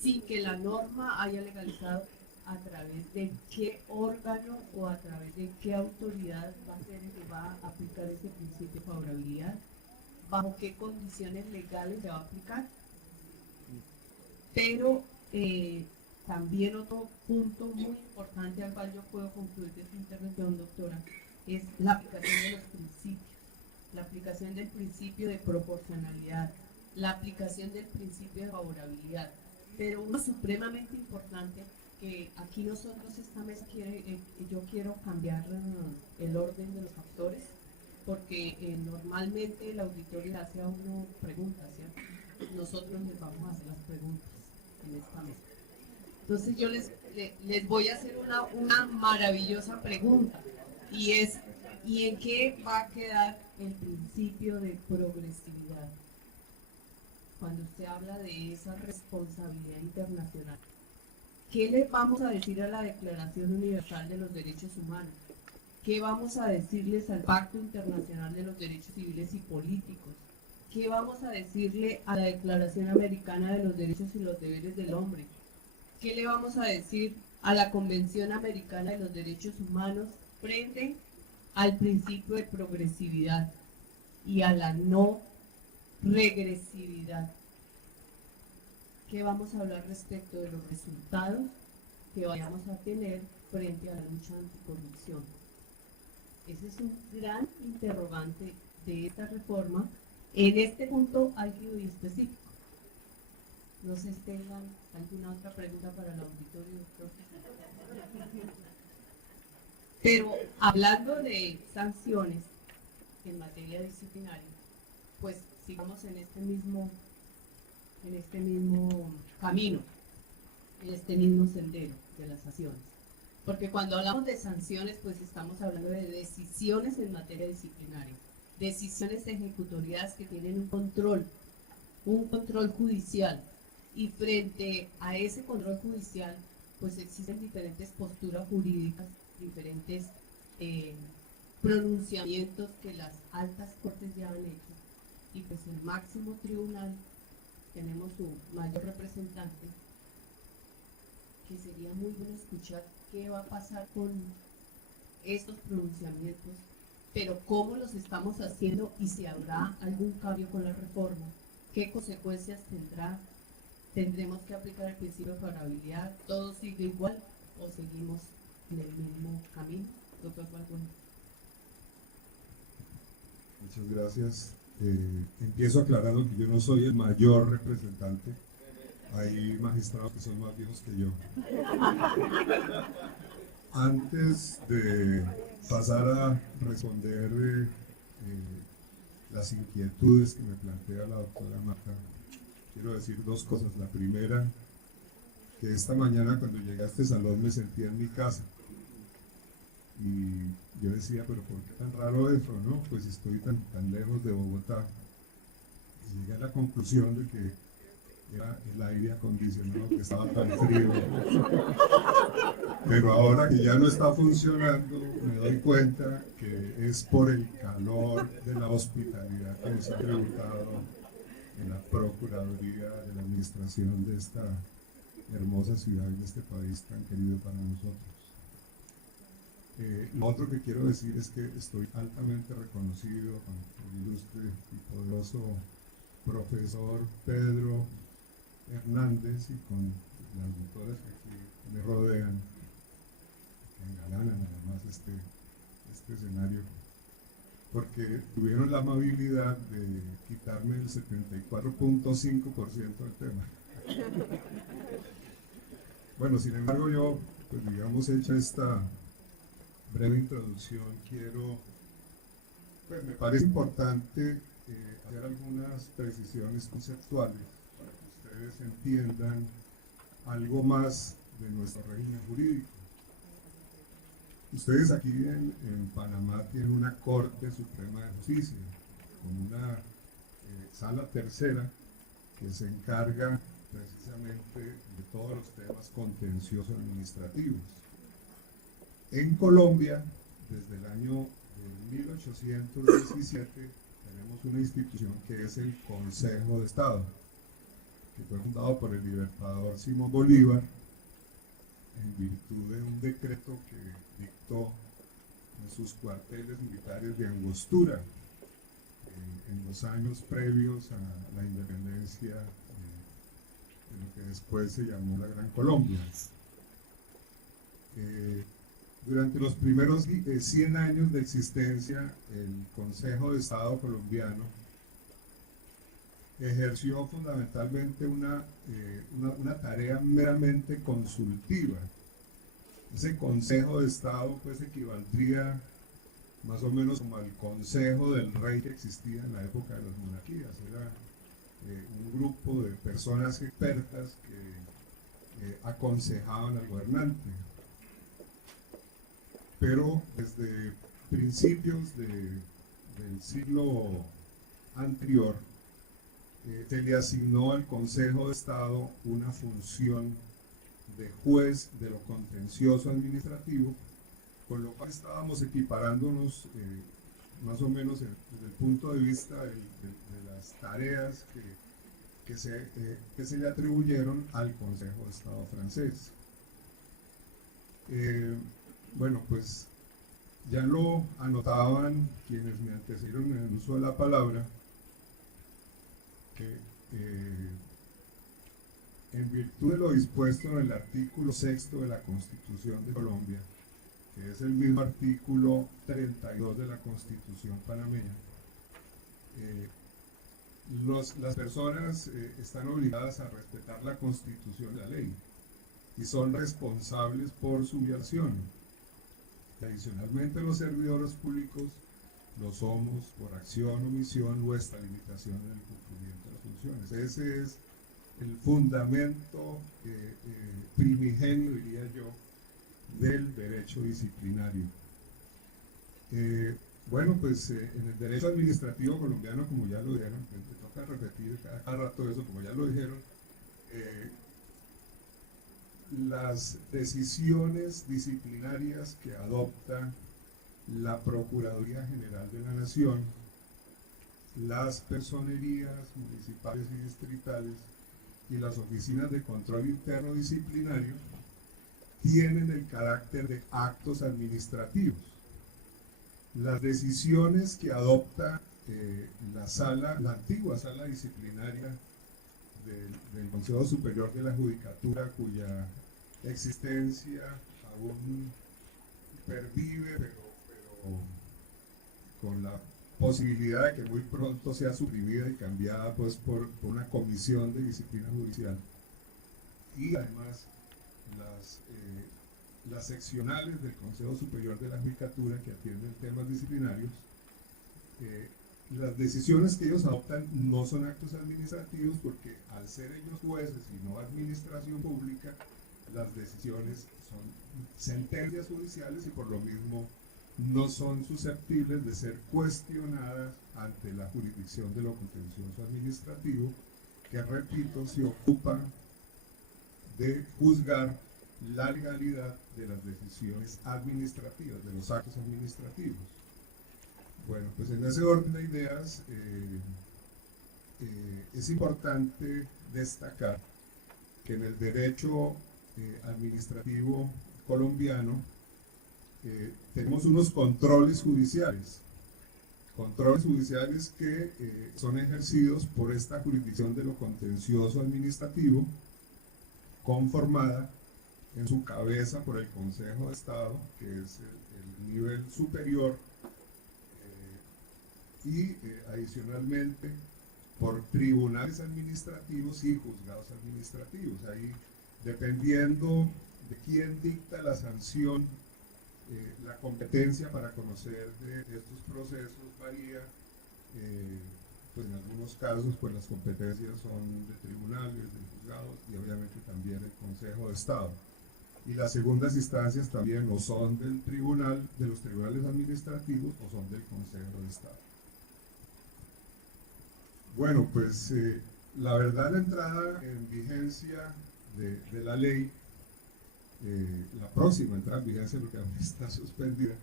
sin que la norma haya legalizado a través de qué órgano o a través de qué autoridad va a ser el que va a aplicar ese principio de favorabilidad, bajo qué condiciones legales se va a aplicar. Pero también otro punto muy importante al cual yo puedo concluir de su intervención, doctora, es la aplicación de los principios, la aplicación del principio de proporcionalidad, la aplicación del principio de favorabilidad, pero uno supremamente importante que aquí nosotros esta mesa yo quiero cambiar el orden de los factores, porque normalmente el auditorio le hace a uno preguntas, ¿cierto? Nosotros les vamos a hacer las preguntas en esta mesa. Entonces yo les voy a hacer una maravillosa pregunta, y es, ¿y en qué va a quedar el principio de progresividad? Cuando usted habla de esa responsabilidad internacional, ¿qué les vamos a decir a la Declaración Universal de los Derechos Humanos? ¿Qué vamos a decirles al Pacto Internacional de los Derechos Civiles y Políticos? ¿Qué vamos a decirle a la Declaración Americana de los Derechos y los Deberes del Hombre? ¿Qué le vamos a decir a la Convención Americana de los Derechos Humanos frente al principio de progresividad? y a la no regresividad. ¿Qué vamos a hablar respecto de los resultados que vayamos a tener frente a la lucha anticorrupción? Ese es un gran interrogante de esta reforma en este punto álgido y específico. No sé si tengan alguna otra pregunta para el auditorio, doctor. Pero hablando de sanciones en materia disciplinaria, pues sigamos en este mismo camino, en este mismo sendero de las sanciones. Porque cuando hablamos de sanciones, pues estamos hablando de decisiones en materia disciplinaria, decisiones ejecutoriadas que tienen un control judicial. Y frente a ese control judicial, pues existen diferentes posturas jurídicas, diferentes pronunciamientos que las altas cortes ya han hecho. Y pues el máximo tribunal, tenemos su mayor representante, que sería muy bueno escuchar qué va a pasar con estos pronunciamientos, pero cómo los estamos haciendo y si habrá algún cambio con la reforma, qué consecuencias tendremos que aplicar el principio de favorabilidad, todo sigue igual o seguimos en el mismo camino. Doctor Balbuena. Muchas gracias. Empiezo aclarando que yo no soy el mayor representante. Hay magistrados que son más viejos que yo. Antes de pasar a responder las inquietudes que me plantea la doctora Marta, quiero decir dos cosas. La primera, que esta mañana cuando llegué a este salón me sentía en mi casa. Y yo decía, pero ¿por qué tan raro eso, no? Pues estoy tan lejos de Bogotá. Y llegué a la conclusión de que era el aire acondicionado que estaba tan frío. Pero ahora que ya no está funcionando, me doy cuenta que es por el calor de la hospitalidad que nos ha tributado en la Procuraduría de la Administración de esta hermosa ciudad y de este país tan querido para nosotros. Lo otro que quiero decir es que estoy altamente reconocido con el ilustre y poderoso profesor Pedro Hernández y con las doctoras que aquí me rodean, que engalanan además este escenario, porque tuvieron la amabilidad de quitarme el 74.5% del tema. Bueno, sin embargo, yo, pues digamos, hecha esta breve introducción, pues me parece importante hacer algunas precisiones conceptuales para que ustedes entiendan algo más de nuestro régimen jurídico. Ustedes aquí en Panamá tienen una Corte Suprema de Justicia, con una sala tercera que se encarga precisamente de todos los temas contenciosos administrativos. En Colombia, desde el año 1817, tenemos una institución que es el Consejo de Estado, que fue fundado por el libertador Simón Bolívar en virtud de un decreto que dictó en sus cuarteles militares de Angostura en los años previos a la independencia de lo que después se llamó la Gran Colombia. Durante los primeros 100 años de existencia, el Consejo de Estado colombiano ejerció fundamentalmente una tarea meramente consultiva. Ese Consejo de Estado pues equivaldría más o menos como al Consejo del Rey que existía en la época de las monarquías. Era un grupo de personas expertas que aconsejaban al gobernante. Pero desde principios del siglo anterior se le asignó al Consejo de Estado una función de juez de lo contencioso administrativo, con lo cual estábamos equiparándonos más o menos desde el punto de vista de las tareas que se le atribuyeron al Consejo de Estado francés. Bueno, pues Ya lo anotaban quienes me antecedieron en el uso de la palabra, que en virtud de lo dispuesto en el artículo 6 de la Constitución de Colombia, que es el mismo artículo 32 de la Constitución panameña, las personas están obligadas a respetar la Constitución y la ley y son responsables por su violación. Adicionalmente, los servidores públicos lo somos por acción, omisión o extralimitación en el cumplimiento de las funciones. Ese es el fundamento primigenio, diría yo, del derecho disciplinario. Bueno, pues en el derecho administrativo colombiano, como ya lo dijeron, me toca repetir cada rato eso, como ya lo dijeron, las decisiones disciplinarias que adopta la Procuraduría General de la Nación, las personerías municipales y distritales y las oficinas de control interno disciplinario tienen el carácter de actos administrativos. Las decisiones que adopta la antigua sala disciplinaria del Consejo Superior de la Judicatura, cuya existencia aún pervive, pero con la posibilidad de que muy pronto sea suprimida y cambiada pues, por una comisión de disciplina judicial. Y además las seccionales del Consejo Superior de la Judicatura que atienden temas disciplinarios, las decisiones que ellos adoptan no son actos administrativos porque al ser ellos jueces y no administración pública, las decisiones son sentencias judiciales y por lo mismo no son susceptibles de ser cuestionadas ante la jurisdicción de lo contencioso administrativo, que repito, se ocupa de juzgar la legalidad de las decisiones administrativas, de los actos administrativos. Bueno, pues en ese orden de ideas es importante destacar que en el derecho administrativo colombiano tenemos unos controles judiciales que son ejercidos por esta jurisdicción de lo contencioso administrativo, conformada en su cabeza por el Consejo de Estado, que es el nivel superior, y adicionalmente por tribunales administrativos y juzgados administrativos. Ahí, dependiendo de quién dicta la sanción, la competencia para conocer de estos procesos varía. Pues en algunos casos pues las competencias son de tribunales, de juzgados y obviamente también del Consejo de Estado. Y las segundas instancias también o son del tribunal, de los tribunales administrativos, o son del Consejo de Estado. Bueno, pues la verdad, la entrada en vigencia de la ley, la próxima entrada en vigencia, porque aún está suspendida,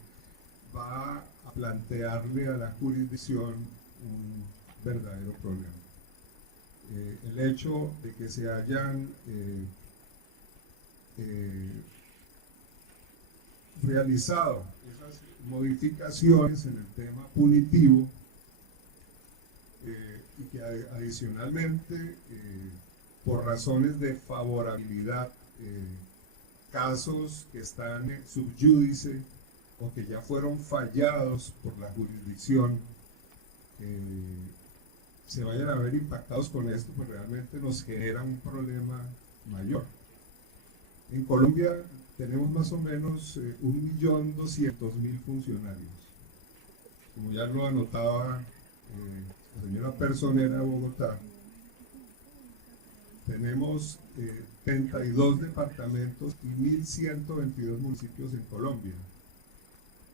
va a plantearle a la jurisdicción un verdadero problema. El hecho de que se hayan realizado esas modificaciones en el tema punitivo, y que adicionalmente por razones de favorabilidad, casos que están sub judice o que ya fueron fallados por la jurisdicción se vayan a ver impactados con esto, pues realmente nos genera un problema mayor. En Colombia tenemos más o menos 1.200.000 funcionarios, como ya lo anotaba la señora personera de Bogotá. Tenemos 32 departamentos y 1.122 municipios en Colombia,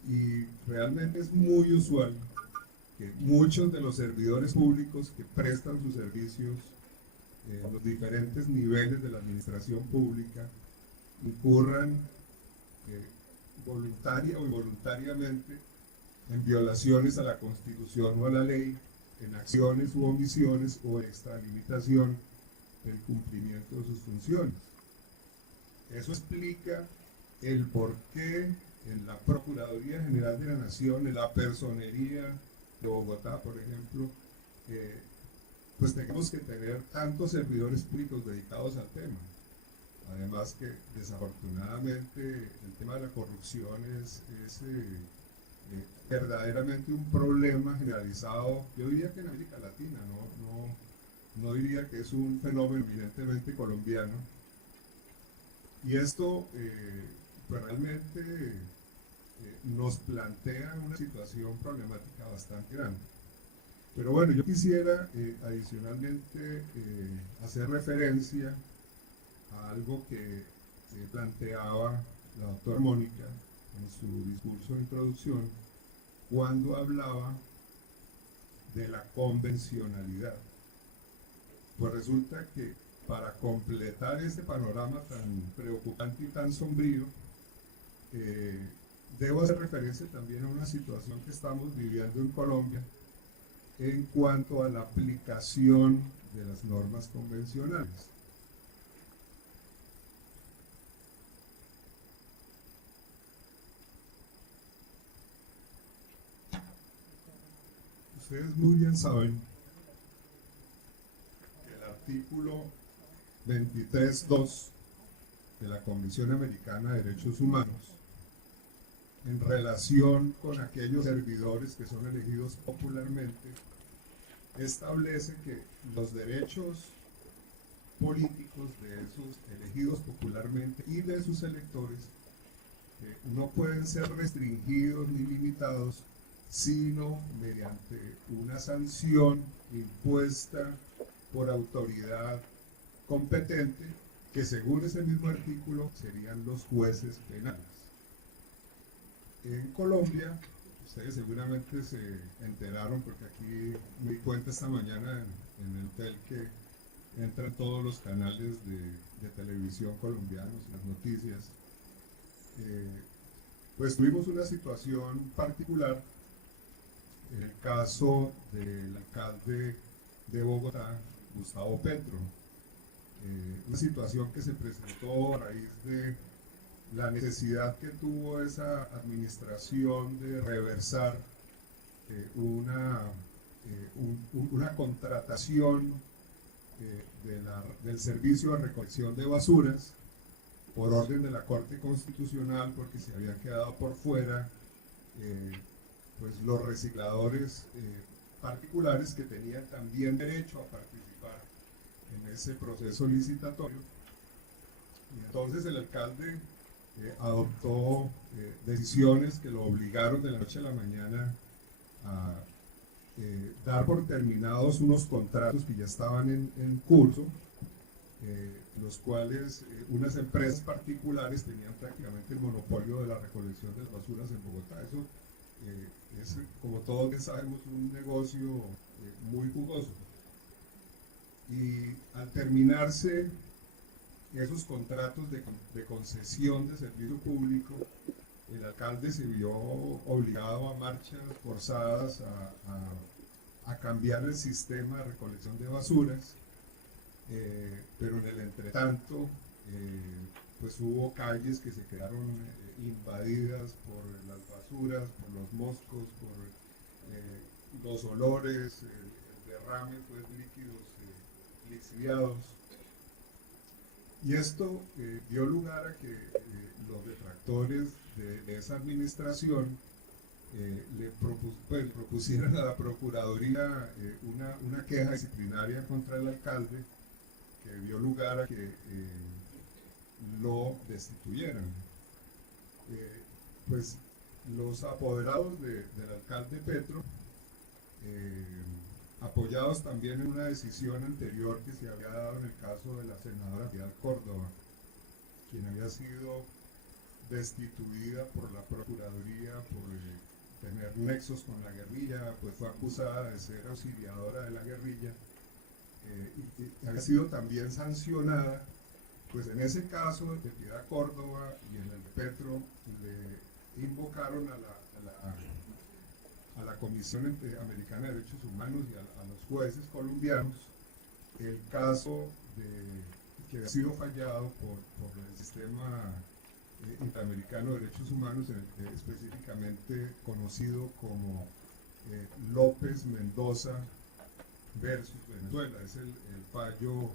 y realmente es muy usual que muchos de los servidores públicos que prestan sus servicios en los diferentes niveles de la administración pública incurran voluntaria o involuntariamente en violaciones a la Constitución o a la ley, en acciones u omisiones o extralimitación del cumplimiento de sus funciones. Eso explica el por qué en la Procuraduría General de la Nación, en la Personería de Bogotá, por ejemplo, pues tenemos que tener tantos servidores públicos dedicados al tema. Además que desafortunadamente el tema de la corrupción es verdaderamente un problema generalizado, yo diría que en América Latina, no diría que es un fenómeno evidentemente colombiano. Y esto pues realmente nos plantea una situación problemática bastante grande. Pero bueno, yo quisiera adicionalmente hacer referencia a algo que planteaba la doctora Mónica en su discurso de introducción, cuando hablaba de la convencionalidad. Pues resulta que para completar este panorama tan preocupante y tan sombrío, debo hacer referencia también a una situación que estamos viviendo en Colombia en cuanto a la aplicación de las normas convencionales. Ustedes muy bien saben que el artículo 23.2 de la Convención Americana de Derechos Humanos, en relación con aquellos servidores que son elegidos popularmente, establece que los derechos políticos de esos elegidos popularmente y de sus electores no pueden ser restringidos ni limitados, sino mediante una sanción impuesta por autoridad competente, que según ese mismo artículo serían los jueces penales. En Colombia, ustedes seguramente se enteraron, porque aquí me di cuenta esta mañana en el hotel que entran todos los canales de televisión colombianos, las noticias, pues tuvimos una situación particular en el caso del alcalde de Bogotá, Gustavo Petro. Una situación que se presentó a raíz de la necesidad que tuvo esa administración de reversar una contratación del servicio de recolección de basuras por orden de la Corte Constitucional, porque se habían quedado por fuera pues los recicladores particulares que tenían también derecho a participar en ese proceso licitatorio. Y entonces el alcalde adoptó decisiones que lo obligaron de la noche a la mañana a dar por terminados unos contratos que ya estaban en curso, los cuales unas empresas particulares tenían prácticamente el monopolio de la recolección de las basuras en Bogotá. Eso es, como todos sabemos, un negocio muy jugoso. Y al terminarse esos contratos de concesión de servicio público, el alcalde se vio obligado a marchas forzadas a cambiar el sistema de recolección de basuras, pero en el entretanto pues hubo calles que se quedaron invadidas por las basuras, por los moscos, por los olores, el derrame pues, líquidos lixiviados. Y esto dio lugar a que los detractores de esa administración le propusieran a la Procuraduría una queja disciplinaria contra el alcalde, que dio lugar a que lo destituyeran. Pues los apoderados del alcalde Petro, apoyados también en una decisión anterior que se había dado en el caso de la senadora Piedad Córdoba, quien había sido destituida por la Procuraduría por tener nexos con la guerrilla, pues fue acusada de ser auxiliadora de la guerrilla, y había sido también sancionada. Pues en ese caso de Piedad Córdoba y en el de Petro le invocaron a la Comisión Americana de Derechos Humanos y a los jueces colombianos el caso que ha sido fallado por el sistema Interamericano de Derechos Humanos, específicamente conocido como López Mendoza versus Venezuela. Es el fallo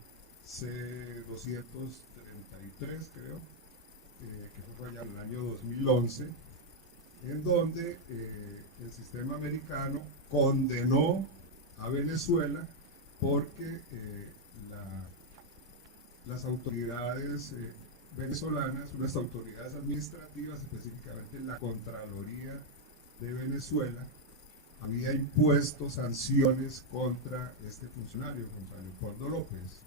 C-233, creo, que fue allá en el año 2011, en donde el sistema americano condenó a Venezuela porque las autoridades venezolanas, unas autoridades administrativas, específicamente la Contraloría de Venezuela, había impuesto sanciones contra este funcionario, contra Leopoldo López.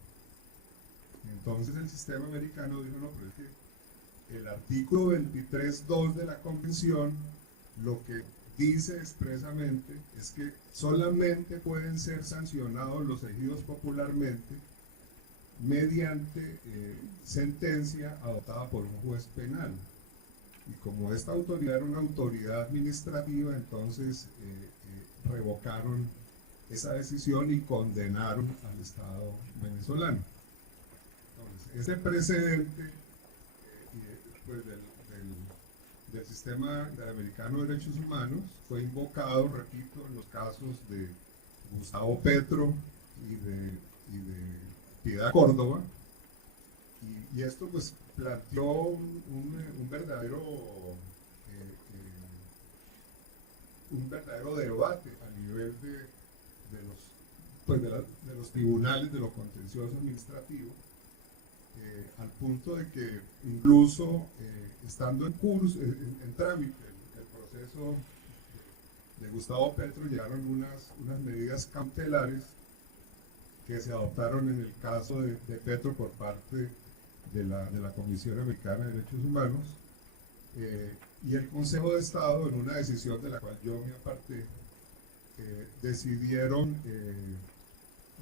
Entonces el sistema americano dijo, no, pero es que el artículo 23.2 de la Convención lo que dice expresamente es que solamente pueden ser sancionados los ejidos popularmente mediante sentencia adoptada por un juez penal. Y como esta autoridad era una autoridad administrativa, entonces revocaron esa decisión y condenaron al Estado venezolano. Entonces, este precedente pues, del sistema interamericano de derechos humanos fue invocado, repito, en los casos de Gustavo Petro y de Piedad Córdoba, y esto pues planteó un verdadero debate a nivel de los tribunales de lo contencioso administrativo, al punto de que incluso estando en curso, en trámite el proceso de Gustavo Petro, llegaron unas medidas cautelares que se adoptaron en el caso de Petro por parte de la Comisión Americana de Derechos Humanos, y el Consejo de Estado, en una decisión de la cual yo me aparté, decidieron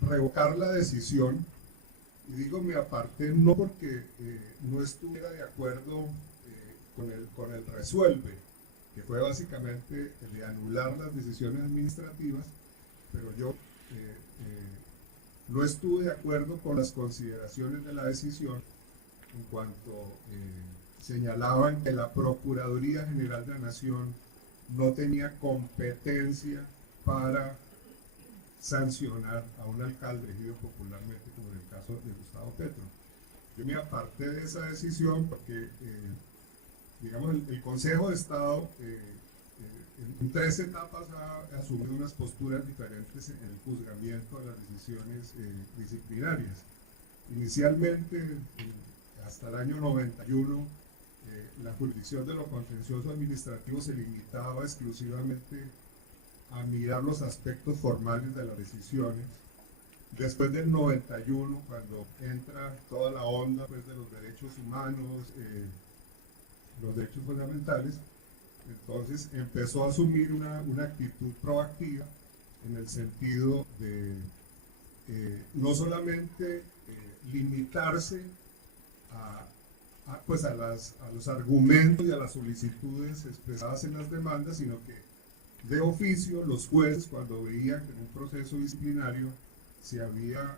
revocar la decisión. Y digo me aparté no porque no estuviera de acuerdo con el resuelve, que fue básicamente el de anular las decisiones administrativas, pero yo no estuve de acuerdo con las consideraciones de la decisión en cuanto señalaban que la Procuraduría General de la Nación no tenía competencia para sancionar a un alcalde elegido popularmente, como en el caso de Gustavo Petro. Yo me aparté de esa decisión porque, digamos, el Consejo de Estado en 3 etapas ha asumido unas posturas diferentes en el juzgamiento de las decisiones disciplinarias. Inicialmente, hasta el año 91, la jurisdicción de lo contencioso administrativo se limitaba exclusivamente a mirar los aspectos formales de las decisiones. Después del 91, cuando entra toda la onda pues, de los derechos humanos, los derechos fundamentales, entonces empezó a asumir una actitud proactiva en el sentido de no solamente limitarse a los argumentos y a las solicitudes expresadas en las demandas, sino que de oficio los jueces, cuando veían que en un proceso disciplinario se había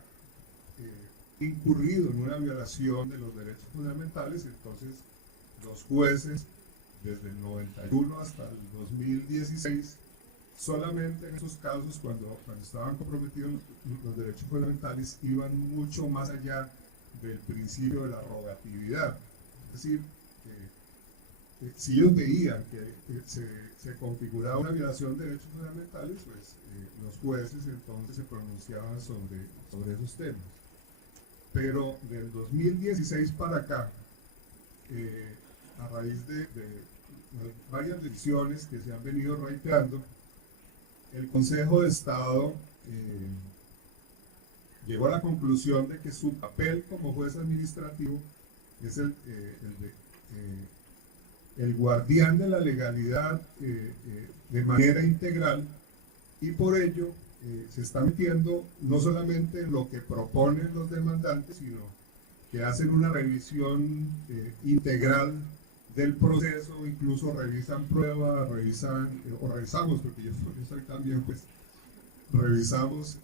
incurrido en una violación de los derechos fundamentales, entonces los jueces desde el 91 hasta el 2016, solamente en esos casos cuando estaban comprometidos los derechos fundamentales, iban mucho más allá del principio de la rogatividad. Es decir, si ellos veían que se configuraba una violación de derechos fundamentales, pues los jueces entonces se pronunciaban sobre esos temas. Pero del 2016 para acá, a raíz de varias decisiones que se han venido reiterando, el Consejo de Estado llegó a la conclusión de que su papel como juez administrativo es el guardián de la legalidad de manera integral, y por ello se está metiendo no solamente en lo que proponen los demandantes, sino que hacen una revisión integral del proceso, incluso revisan pruebas, revisamos, porque yo soy también, pues, revisamos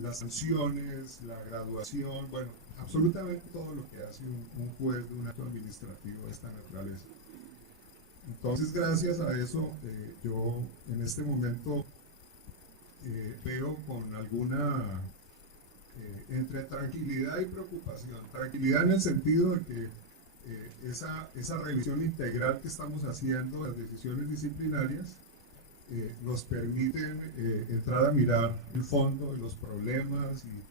las sanciones, la graduación, bueno, absolutamente todo lo que hace un juez de un acto administrativo de esta naturaleza. Entonces, gracias a eso, yo en este momento veo con alguna entre tranquilidad y preocupación. Tranquilidad en el sentido de que esa revisión integral que estamos haciendo, las decisiones disciplinarias, nos permiten entrar a mirar el fondo de los problemas y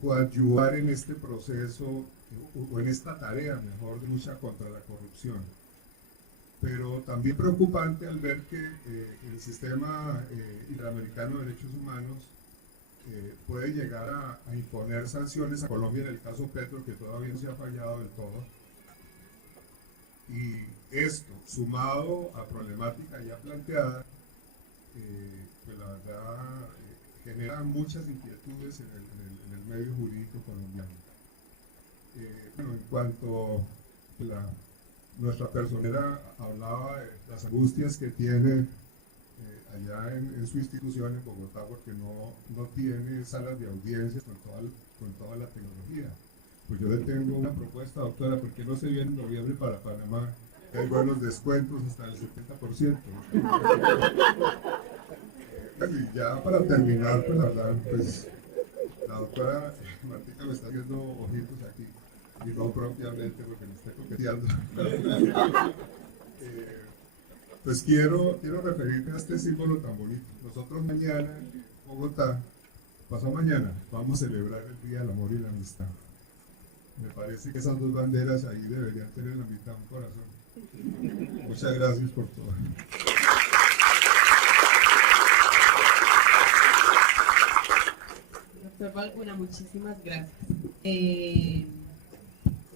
coadyuvar en este proceso o en esta tarea, mejor, de lucha contra la corrupción. Pero también preocupante al ver que el sistema interamericano de derechos humanos puede llegar a imponer sanciones a Colombia en el caso Petro, que todavía no se ha fallado del todo. Y esto, sumado a problemática ya planteada, pues la verdad genera muchas inquietudes en el medio jurídico colombiano. Bueno, en cuanto nuestra personera hablaba de las angustias que tiene allá en su institución en Bogotá, porque no tiene salas de audiencias con toda la tecnología. Pues yo le tengo una propuesta, doctora: ¿por qué no se viene en noviembre para Panamá? Hay buenos descuentos hasta el 70%. Y ya para terminar, pues hablar, pues la doctora Martica me está haciendo ojitos aquí, y no propiamente porque me está coqueteando. Pues quiero referirme a este símbolo tan bonito. Nosotros mañana en Bogotá, pasado mañana, vamos a celebrar el Día del Amor y la Amistad. Me parece que esas dos banderas ahí deberían tener en la mitad un corazón. Muchas gracias por todo. Doctor Balbuena, muchísimas gracias.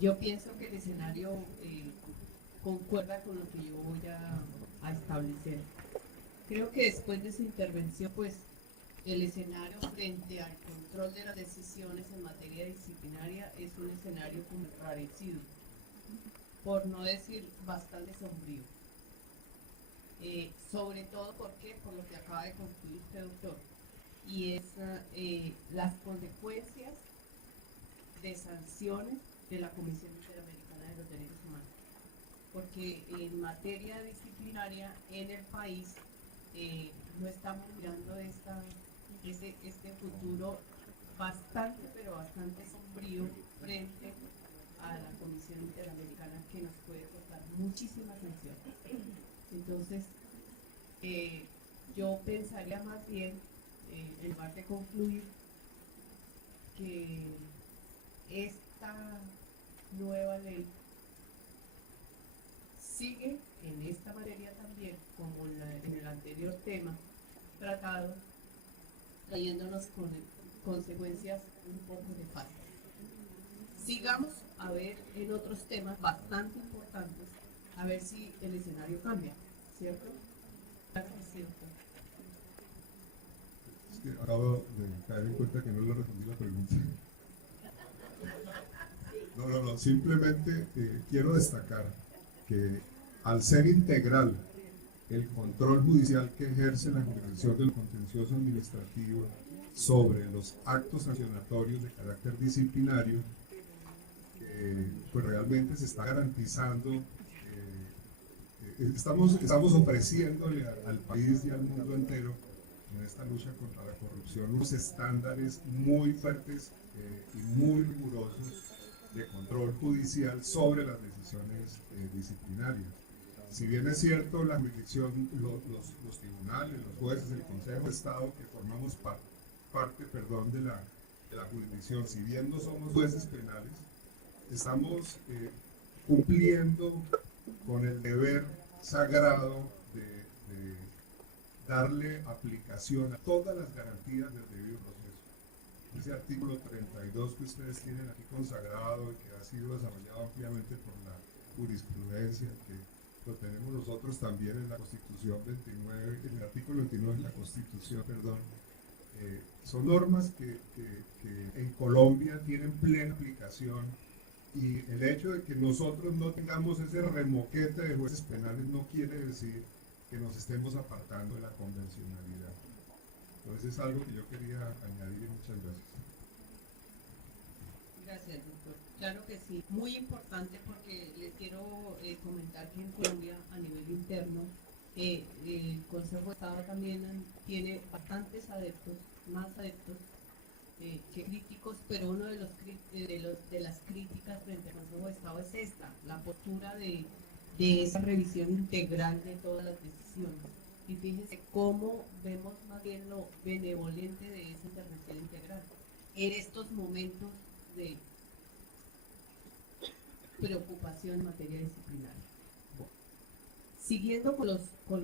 Yo pienso que el escenario concuerda con lo que yo voy a establecer. Creo que después de su intervención, pues el escenario frente al control de las decisiones en materia disciplinaria es un escenario como enrarecido, por no decir bastante sombrío. Sobre todo por lo que acaba de concluir usted, doctor, y es las consecuencias de sanciones de la Comisión Interamericana de los Derechos Humanos. Porque en materia disciplinaria en el país no estamos mirando este futuro bastante, pero bastante sombrío frente a la Comisión Interamericana, que nos puede costar muchísimas sanciones. Entonces, yo pensaría más bien, en lugar de concluir, que esta nueva ley sigue en esta materia también, como en el anterior tema tratado, trayéndonos con consecuencias un poco nefastas. Sigamos a ver en otros temas bastante importantes, a ver si el escenario cambia, ¿cierto? Gracias, cierto. Es que acabo de caer en cuenta que no le respondí la pregunta. No, simplemente quiero destacar que al ser integral el control judicial que ejerce la jurisdicción del contencioso administrativo sobre los actos sancionatorios de carácter disciplinario, pues realmente se está garantizando, estamos ofreciéndole al país y al mundo entero en esta lucha contra la corrupción unos estándares muy fuertes y muy rigurosos de control judicial sobre las decisiones disciplinarias. Si bien es cierto, la jurisdicción, los tribunales, los jueces, el Consejo de Estado, que formamos parte de la jurisdicción, si bien no somos jueces penales, estamos cumpliendo con el deber sagrado de darle aplicación a todas las garantías del debido proceso. Ese artículo 32 que ustedes tienen aquí consagrado y que ha sido desarrollado ampliamente por la jurisprudencia, que lo tenemos nosotros también en la Constitución 29, en el artículo 29 de la Constitución, perdón, son normas que en Colombia tienen plena aplicación, y el hecho de que nosotros no tengamos ese remoquete de jueces penales no quiere decir que nos estemos apartando de la convencionalidad. Entonces es algo que yo quería añadir, y muchas gracias. Gracias, doctor. Claro que sí, muy importante porque les quiero comentar que en Colombia, a nivel interno, el Consejo de Estado también tiene bastantes adeptos, más adeptos que críticos, pero uno de las críticas frente al Consejo de Estado es esta, la postura de esa revisión integral de todas las decisiones. Y fíjense cómo vemos más bien lo benevolente de esa intervención integral en estos momentos de preocupación en materia disciplinaria. Bueno, siguiendo con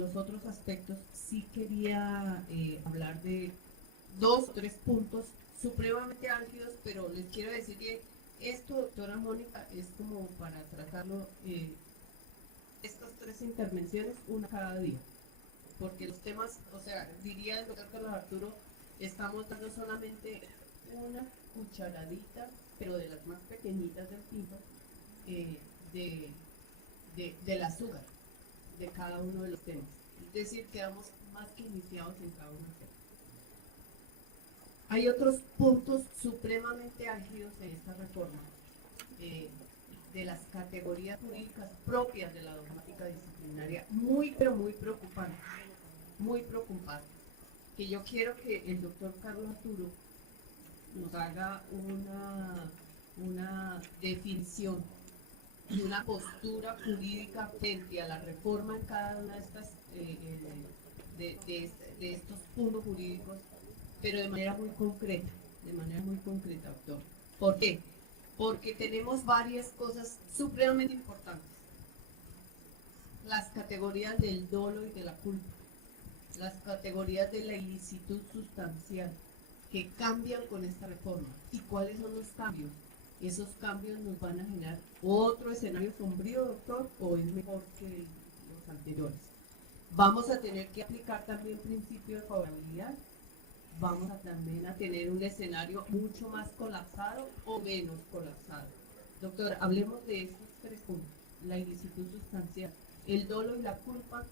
los otros aspectos, sí quería hablar de 2 o 3 puntos supremamente álgidos, pero les quiero decir que esto, doctora Mónica, es como para tratarlo, estas 3 intervenciones, una cada día, porque los temas, o sea, diría el doctor Carlos Arturo, estamos dando solamente una cucharadita, pero de las más pequeñitas del tinto, del azúcar de cada uno de los temas. Es decir, quedamos más que iniciados en cada uno de los temas. Hay otros puntos supremamente álgidos en esta reforma, de las categorías jurídicas propias de la dogmática disciplinaria, pero muy preocupantes, que yo quiero que el doctor Carlos Arturo nos haga una definición y una postura jurídica frente a la reforma en cada una de estas de estos puntos jurídicos, pero de manera muy concreta, doctor. ¿Por qué? Porque tenemos varias cosas supremamente importantes. Las categorías del dolo y de la culpa, las categorías de la ilicitud sustancial, que cambian con esta reforma. ¿Y cuáles son los cambios? ¿Esos cambios nos van a generar otro escenario sombrío, doctor, o es mejor que los anteriores? Vamos a tener que aplicar también principio de favorabilidad. Vamos a también a tener un escenario mucho más colapsado o menos colapsado. Doctor, hablemos de esos 3 puntos: la ilicitud sustancial, el dolo y la culpa,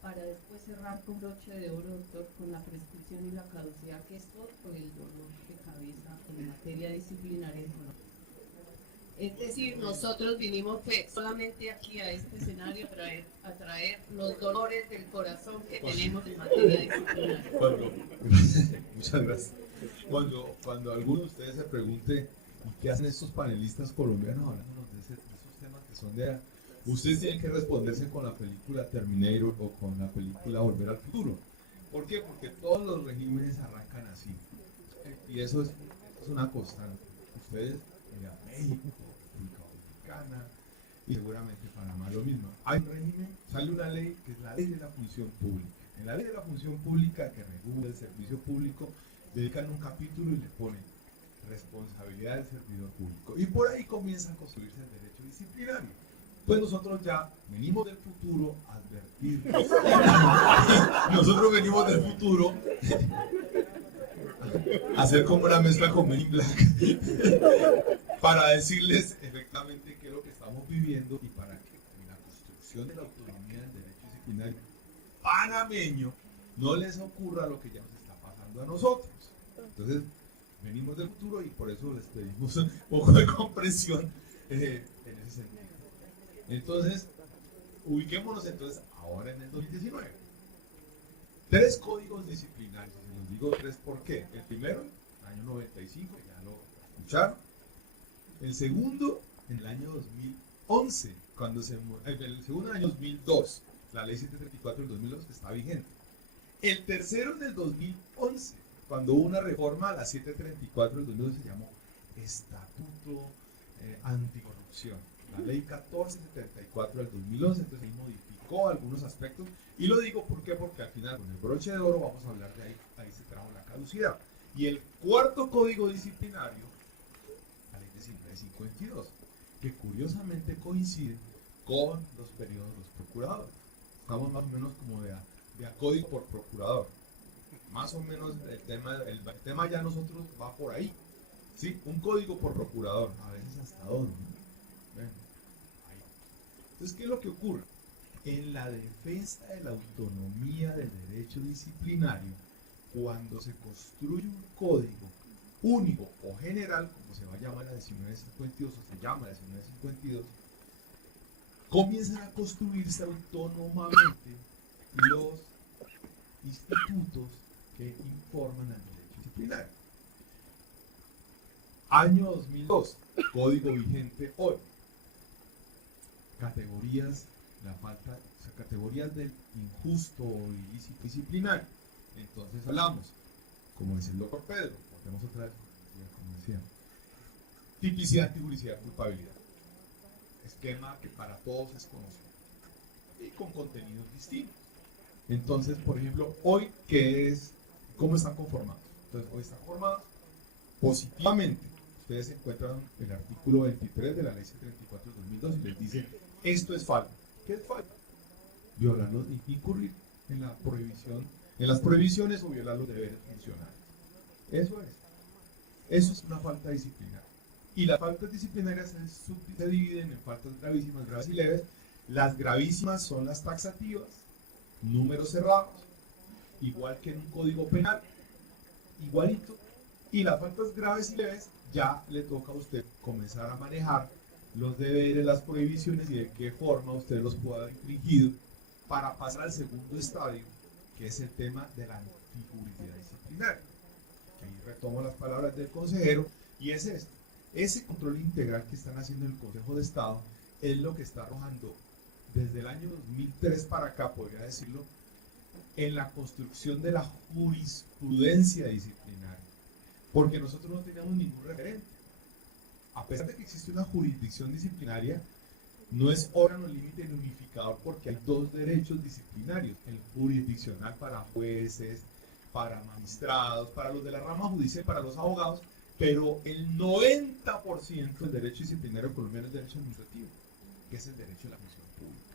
para después cerrar con broche de oro, doctor, con la prescripción y la caducidad, que es todo el dolor de cabeza en materia disciplinaria. Es decir, nosotros vinimos solamente aquí a este escenario a traer los dolores del corazón que tenemos en materia disciplinaria. Muchas gracias. Cuando alguno de ustedes se pregunte ¿y qué hacen estos panelistas colombianos hablándonos de esos temas que son de... Ustedes tienen que responderse con la película Terminator o con la película Volver al Futuro. ¿Por qué? Porque todos los regímenes arrancan así. Y eso es una constante. Ustedes miran México, República Dominicana y seguramente Panamá lo mismo. Hay un régimen, sale una ley que es la ley de la función pública. En la ley de la función pública que regula el servicio público, dedican un capítulo y le ponen responsabilidad del servidor público. Y por ahí comienza a construirse el derecho disciplinario. Pues nosotros ya venimos del futuro a advertir. Nosotros venimos del futuro a hacer como una mezcla con Men in Black para decirles efectivamente qué es lo que estamos viviendo y para que en la construcción de la autonomía del derecho disciplinario panameño no les ocurra lo que ya nos está pasando a nosotros. Entonces, venimos del futuro y por eso les pedimos un poco de comprensión en ese sentido. Entonces, ubiquémonos entonces ahora en el 2019. 3 códigos disciplinarios, y les digo 3 ¿por qué? El primero, en el año 95, ya lo escucharon. El segundo, en el año 2011, el segundo en el año 2002, la ley 734 del 2002 está vigente. El tercero en el 2011, cuando hubo una reforma a la 734 del 2002, se llamó Estatuto Anticorrupción. La ley 1474 del 2011, entonces ahí modificó algunos aspectos, y lo digo porque al final con el broche de oro vamos a hablar de ahí se trajo la caducidad. Y el cuarto código disciplinario, la ley de 52, que curiosamente coincide con los periodos de los procuradores. Estamos más o menos como de a código por procurador. Más o menos el tema ya nosotros va por ahí. ¿Sí? Un código por procurador, a veces hasta 2, ¿no? Bueno, ahí. Entonces, ¿qué es lo que ocurre? En la defensa de la autonomía del derecho disciplinario, cuando se construye un código único o general, como se va a llamar la 1952 o se llama la 1952, comienzan a construirse autónomamente los institutos que informan al derecho disciplinario. Año 2002, código vigente hoy. Categorías, la falta, o sea, categorías del injusto o ilícito disciplinario. Entonces hablamos, como dice el doctor Pedro, volvemos otra vez, como decía, tipicidad, antijuricidad, culpabilidad. Esquema que para todos es conocido y con contenidos distintos. Entonces, por ejemplo, hoy, ¿qué es? ¿Cómo están conformados? Entonces, hoy están conformados positivamente. Ustedes encuentran el artículo 23 de la ley 34 de 2002 y les dice, esto es falta. ¿Qué es falta? Violar los, incurrir en la prohibición, en las prohibiciones o violar los deberes funcionales. Eso es. Eso es una falta disciplinaria. Y las faltas disciplinarias se dividen en faltas gravísimas, graves y leves. Las gravísimas son las taxativas, números cerrados, igual que en un código penal, igualito. Y las faltas graves y leves ya le toca a usted comenzar a manejar los deberes, las prohibiciones y de qué forma usted los pueda haber infringido para pasar al segundo estadio, que es el tema de la antijuricidad disciplinaria. Ahí retomo las palabras del consejero y es esto. Ese control integral que están haciendo el Consejo de Estado es lo que está arrojando desde el año 2003 para acá, podría decirlo, en la construcción de la jurisprudencia disciplinaria. Porque nosotros no teníamos ningún referente. A pesar de que existe una jurisdicción disciplinaria, no es órgano límite ni unificador porque hay dos derechos disciplinarios, el jurisdiccional para jueces, para magistrados, para los de la rama judicial, para los abogados, pero el 90% del derecho disciplinario colombiano es derecho administrativo, que es el derecho de la función pública.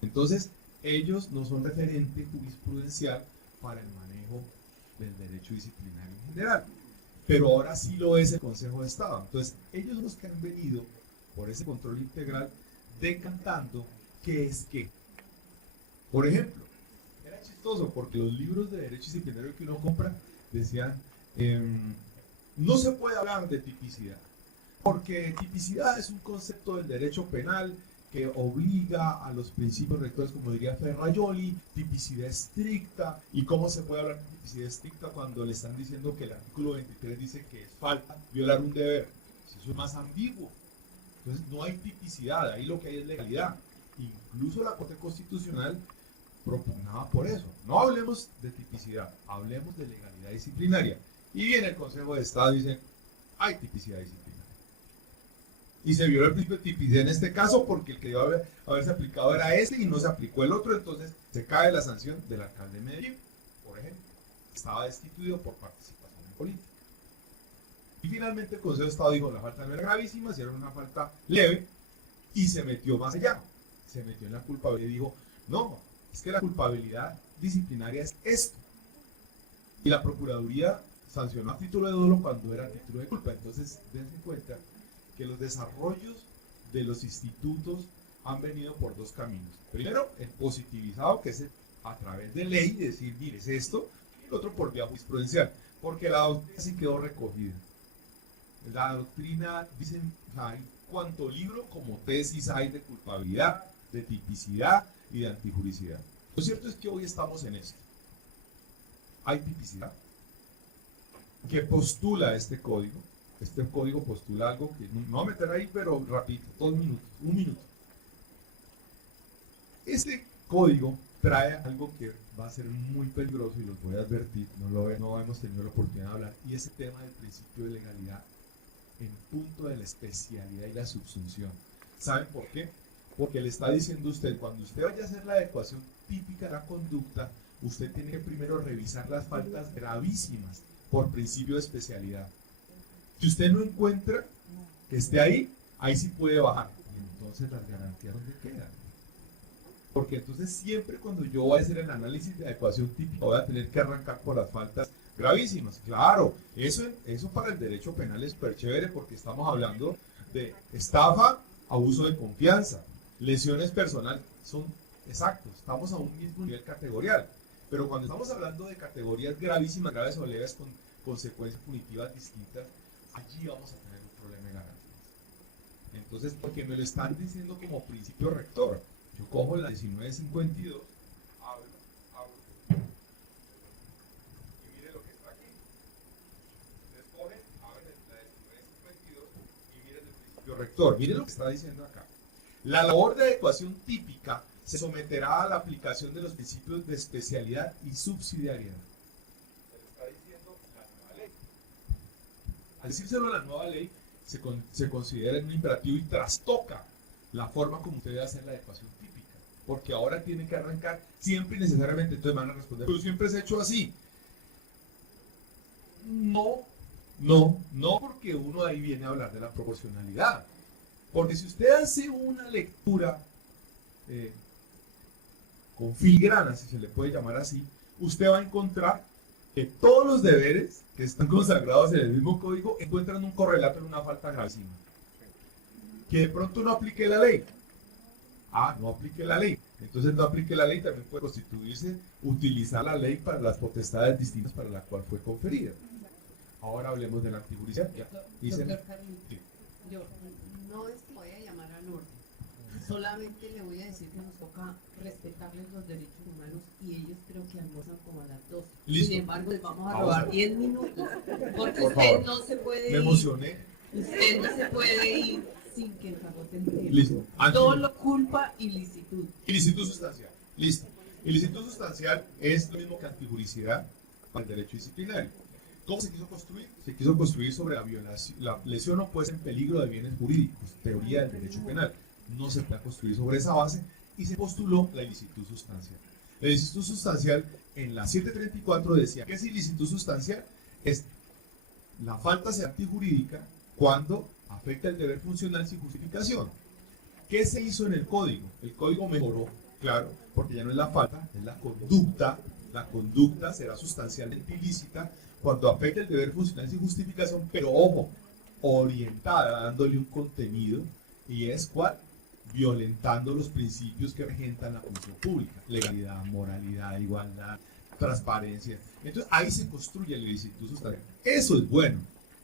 Entonces, ellos no son referente jurisprudencial para el manejo del derecho disciplinario en general, pero ahora sí lo es el Consejo de Estado. Entonces, ellos son los que han venido por ese control integral decantando qué es qué. Por ejemplo, era chistoso porque los libros de derecho disciplinario que uno compra decían no se puede hablar de tipicidad, porque tipicidad es un concepto del derecho penal que obliga a los principios rectores, como diría Ferrajoli, tipicidad estricta. ¿Y cómo se puede hablar de tipicidad estricta cuando le están diciendo que el artículo 23 dice que es falta violar un deber? Eso es más ambiguo. Entonces no hay tipicidad, ahí lo que hay es legalidad. Incluso la Corte Constitucional propugnaba por eso. No hablemos de tipicidad, hablemos de legalidad disciplinaria. Y viene el Consejo de Estado y dice, hay tipicidad disciplinaria. Y se violó el principio de tipicidad en este caso porque el que iba a haberse aplicado era este y no se aplicó el otro, entonces se cae la sanción del alcalde de Medellín, por ejemplo. Estaba destituido por participación en política. Y finalmente el Consejo de Estado dijo, la falta no era gravísima, si era una falta leve, y se metió más allá. Se metió en la culpabilidad y dijo, no, es que la culpabilidad disciplinaria es esto. Y la Procuraduría sancionó a título de dolo cuando era a título de culpa. Entonces, dense cuenta que los desarrollos de los institutos han venido por dos caminos. Primero, el positivizado, que es a través de ley, decir, mire, es esto, y el otro por vía jurisprudencial, porque la doctrina sí quedó recogida. La doctrina, dicen, hay cuanto libro como tesis hay de culpabilidad, de tipicidad y de antijuricidad. Lo cierto es que hoy estamos en esto. Hay tipicidad que postula este código. Este código postula algo que no me voy a meter ahí, pero rapidito, 2 minutos, 1 minuto. Este código trae algo que va a ser muy peligroso y los voy a advertir, no hemos tenido la oportunidad de hablar, y es el tema del principio de legalidad en punto de la especialidad y la subsunción. ¿Saben por qué? Porque le está diciendo usted, cuando usted vaya a hacer la adecuación típica de la conducta, usted tiene que primero revisar las faltas gravísimas por principio de especialidad. Si usted no encuentra que esté ahí, ahí sí puede bajar. Y entonces las garantías, ¿dónde quedan? Porque entonces siempre cuando yo voy a hacer el análisis de adecuación típica, voy a tener que arrancar por las faltas gravísimas. Claro, eso para el derecho penal es súper chévere porque estamos hablando de estafa, abuso de confianza, lesiones personales, son exactos, estamos a un mismo nivel categorial. Pero cuando estamos hablando de categorías gravísimas, graves o leves, con consecuencias punitivas distintas, allí vamos a tener un problema de garantías. Entonces, porque me lo están diciendo como principio rector, yo cojo la 1952, abro, y mire lo que está aquí. Ustedes cogen, abren la 1952 y miren el principio rector. Miren lo que está diciendo acá. La labor de adecuación típica se someterá a la aplicación de los principios de especialidad y subsidiariedad. Se lo está diciendo la nueva ley. Al decírselo a la nueva ley, se considera un imperativo y trastoca la forma como usted debe hacer la adecuación típica. Porque ahora tiene que arrancar siempre y necesariamente. Entonces van a responder, pero siempre se ha hecho así. No, porque uno ahí viene a hablar de la proporcionalidad. Porque si usted hace una lectura con filigrana, si se le puede llamar así, usted va a encontrar que todos los deberes que están consagrados en el mismo código encuentran un correlato en una falta gravísima. Que de pronto no aplique la ley. No aplique la ley. Entonces no aplique la ley también puede constituirse utilizar la ley para las potestades distintas para la cual fue conferida. Ahora hablemos de la antijuridicidad. Doctor Carlitos, yo no es que voy a llamar al orden, solamente le voy a decir que nos toca respetarles los derechos humanos y ellos creo que almuerzan como a las 12. Listo. Sin embargo, les vamos a robar 10 minutos porque Por usted favor. no se puede Me ir. emocioné. Usted no se puede ir sin que el cagote entienda. Listo. Dolo, culpa y licitud. Ilicitud sustancial. Listo. Ilicitud sustancial es lo mismo que antijuricidad para el derecho disciplinario. ¿Cómo se quiso construir? Se quiso construir sobre la violación, la lesión o puesta en peligro de bienes jurídicos, teoría del derecho penal. No se puede construir sobre esa base y se postuló la ilicitud sustancial. La ilicitud sustancial en la 734 decía que es ilicitud sustancial, es la falta sea antijurídica cuando afecta el deber funcional sin justificación. ¿Qué se hizo en el código? El código mejoró, claro, porque ya no es la falta, es la conducta. La conducta será sustancialmente ilícita cuando afecta el deber funcional sin justificación, pero ojo, orientada, dándole un contenido, y es ¿cuál? Violentando los principios que regentan la función pública, legalidad, moralidad, igualdad, transparencia. Entonces ahí se construye la ilicitud sustancial. Eso es bueno.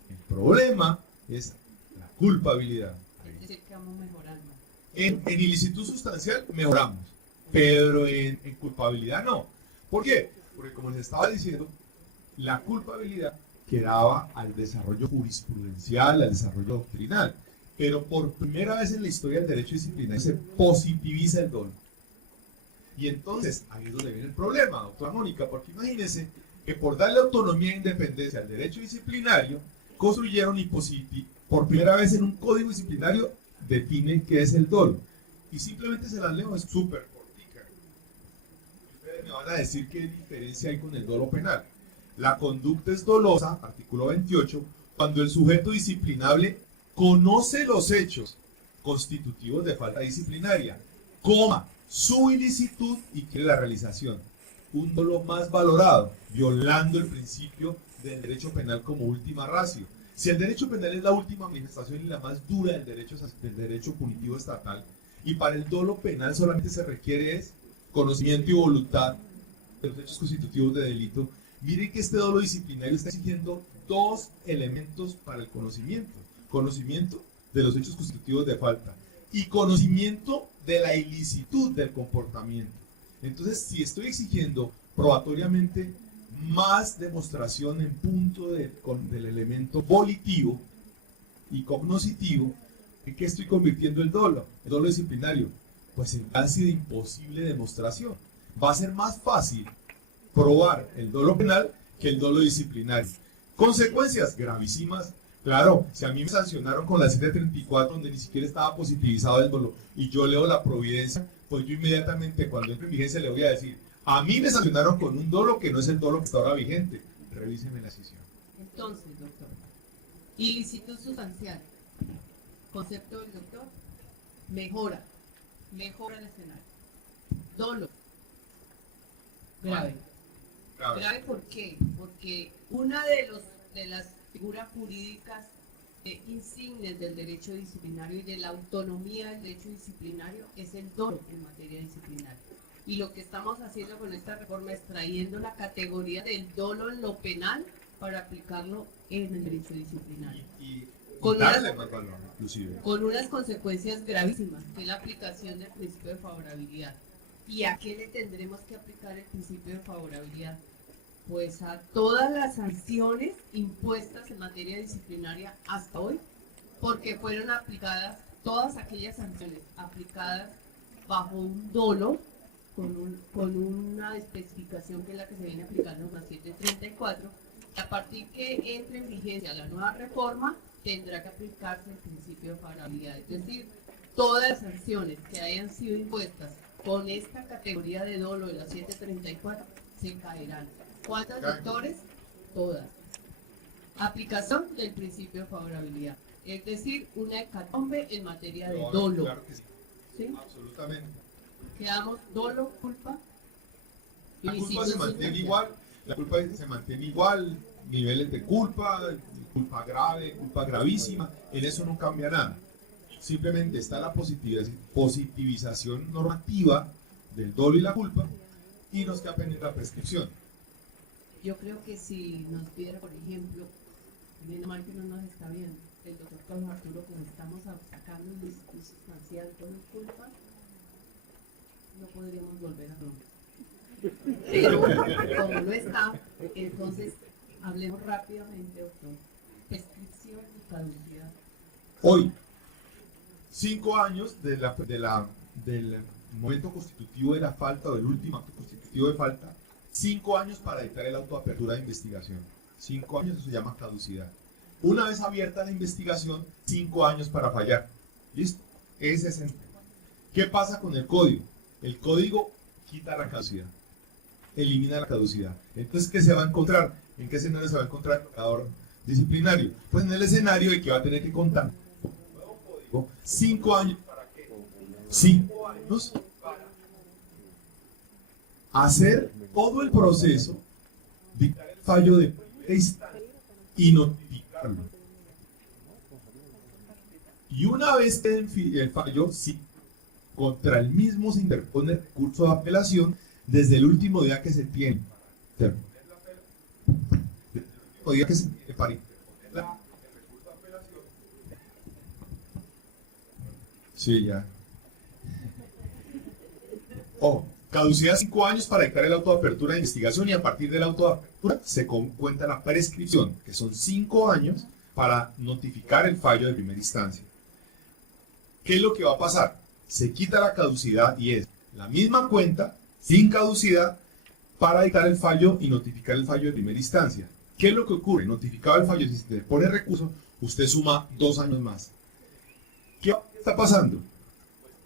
El problema es la culpabilidad. Es decir, que vamos mejorando. En ilicitud sustancial mejoramos, pero en culpabilidad no. ¿Por qué? Porque como les estaba diciendo, la culpabilidad quedaba al desarrollo jurisprudencial, al desarrollo doctrinal. Pero por primera vez en la historia del derecho disciplinario se positiviza el dolo. Y entonces, ahí es donde viene el problema, doctora Mónica, porque imagínense que por darle autonomía e independencia al derecho disciplinario, construyeron y por primera vez en un código disciplinario definen qué es el dolo. Y simplemente se las leo, es súper cortica. Ustedes me van a decir qué diferencia hay con el dolo penal. La conducta es dolosa, artículo 28, cuando el sujeto disciplinable conoce los hechos constitutivos de falta disciplinaria, su ilicitud y quiere la realización. Un dolo más valorado, violando el principio del derecho penal como última ratio. Si el derecho penal es la última manifestación y la más dura del derecho punitivo estatal, y para el dolo penal solamente se requiere es conocimiento y voluntad de los hechos constitutivos de delito, miren que este dolo disciplinario está exigiendo dos elementos para el conocimiento. Conocimiento de los hechos constitutivos de falta y conocimiento de la ilicitud del comportamiento. Entonces, si estoy exigiendo probatoriamente más demostración en punto del elemento volitivo y cognoscitivo, ¿en qué estoy convirtiendo el dolo disciplinario? Pues en casi de imposible demostración. Va a ser más fácil probar el dolo penal que el dolo disciplinario. Consecuencias gravísimas. Claro, si a mí me sancionaron con la 734 donde ni siquiera estaba positivizado el dolo y yo leo la providencia, pues yo inmediatamente cuando entre en vigencia le voy a decir, a mí me sancionaron con un dolo que no es el dolo que está ahora vigente. Revíseme la decisión. Entonces, doctor, ilicitud sustancial, concepto del doctor, mejora el escenario. Dolo, grave. Grave, ¿por qué? Porque una de las figuras jurídicas insignes del derecho disciplinario y de la autonomía del derecho disciplinario es el dolo en materia disciplinaria. Y lo que estamos haciendo con esta reforma es trayendo la categoría del dolo en lo penal para aplicarlo en el derecho disciplinario. Y Con darle más valor, inclusive. Con unas consecuencias gravísimas, que es la aplicación del principio de favorabilidad. ¿Y a qué le tendremos que aplicar el principio de favorabilidad? Pues a todas las sanciones impuestas en materia disciplinaria hasta hoy, porque fueron aplicadas todas aquellas sanciones aplicadas bajo un dolo, con una especificación que es la que se viene aplicando en la 734, y a partir que entre en vigencia la nueva reforma, tendrá que aplicarse el principio de favorabilidad. Es decir, todas las sanciones que hayan sido impuestas con esta categoría de dolo de la 734 se caerán. ¿Cuántos doctores? Todas. Aplicación del principio de favorabilidad. Es decir, una hecatombe en materia de dolo. Claro que sí. ¿Sí? Absolutamente. Quedamos dolo, culpa. La culpa ilícito se mantiene igual, la culpa se mantiene igual, niveles de culpa grave, culpa gravísima, en eso no cambia nada. Simplemente está la positivización normativa del dolo y la culpa y nos queda pendiente la prescripción. Yo creo que si nos pidiera, por ejemplo, bien mal que no nos está viendo, el doctor Carlos Arturo, como estamos sacando un discurso sustancial con culpa, no podríamos volver a hablar. Pero como no está, entonces hablemos rápidamente, doctor. Prescripción y caducidad. Hoy, 5 años del momento constitutivo de la falta o del último acto constitutivo de falta, 5 años para dictar el auto de apertura de investigación. 5 años, eso se llama caducidad. Una vez abierta la investigación, 5 años para fallar. ¿Listo? Ese es el tema. ¿Qué pasa con el código? El código quita la caducidad, elimina la caducidad. Entonces, ¿qué se va a encontrar? ¿En qué escenario se va a encontrar el educador disciplinario? Pues en el escenario de que va a tener que contar un nuevo código, 5 años. ¿Para qué? 5 años para hacer todo el proceso, dictar el fallo de primera instancia y notificarlo. Y una vez que el fallo, sí, contra el mismo se interpone el recurso de apelación desde el último día que se tiene. Desde el último día que se tiene para interponer el recurso de apelación. Sí, ya. Caducidad 5 años para dictar el auto de apertura de investigación y a partir del auto de apertura se cuenta la prescripción, que son 5 años para notificar el fallo de primera instancia. ¿Qué es lo que va a pasar? Se quita la caducidad y es la misma cuenta sin caducidad para dictar el fallo y notificar el fallo de primera instancia. ¿Qué es lo que ocurre? Notificado el fallo, si se pone recurso, usted suma 2 años más. ¿Qué está pasando?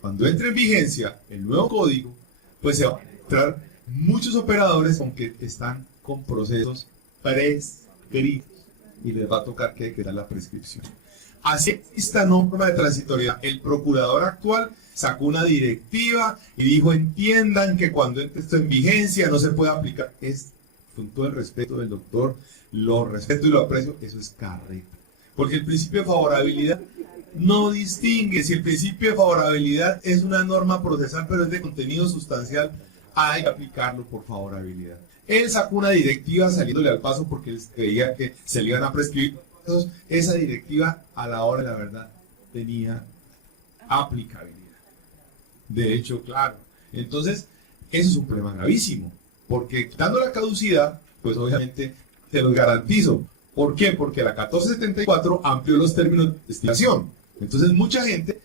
Cuando entre en vigencia el nuevo código, pues se van a entrar muchos operadores aunque están con procesos prescritos y les va a tocar que decretar la prescripción. Así esta norma de transitoriedad, el procurador actual sacó una directiva y dijo: entiendan que cuando entre esto en vigencia no se puede aplicar. Es, con todo el respeto del doctor, lo respeto y lo aprecio, eso es carreta. Porque el principio de favorabilidad no distingue. Si el principio de favorabilidad es una norma procesal pero es de contenido sustancial, hay que aplicarlo por favorabilidad. Él sacó una directiva saliéndole al paso porque él creía que se le iban a prescribir. Esa directiva a la hora de la verdad tenía aplicabilidad. De hecho, claro. Entonces, eso es un problema gravísimo, porque quitando la caducidad, pues obviamente te los garantizo. ¿Por qué? Porque la 1474 amplió los términos de investigación. Entonces, mucha gente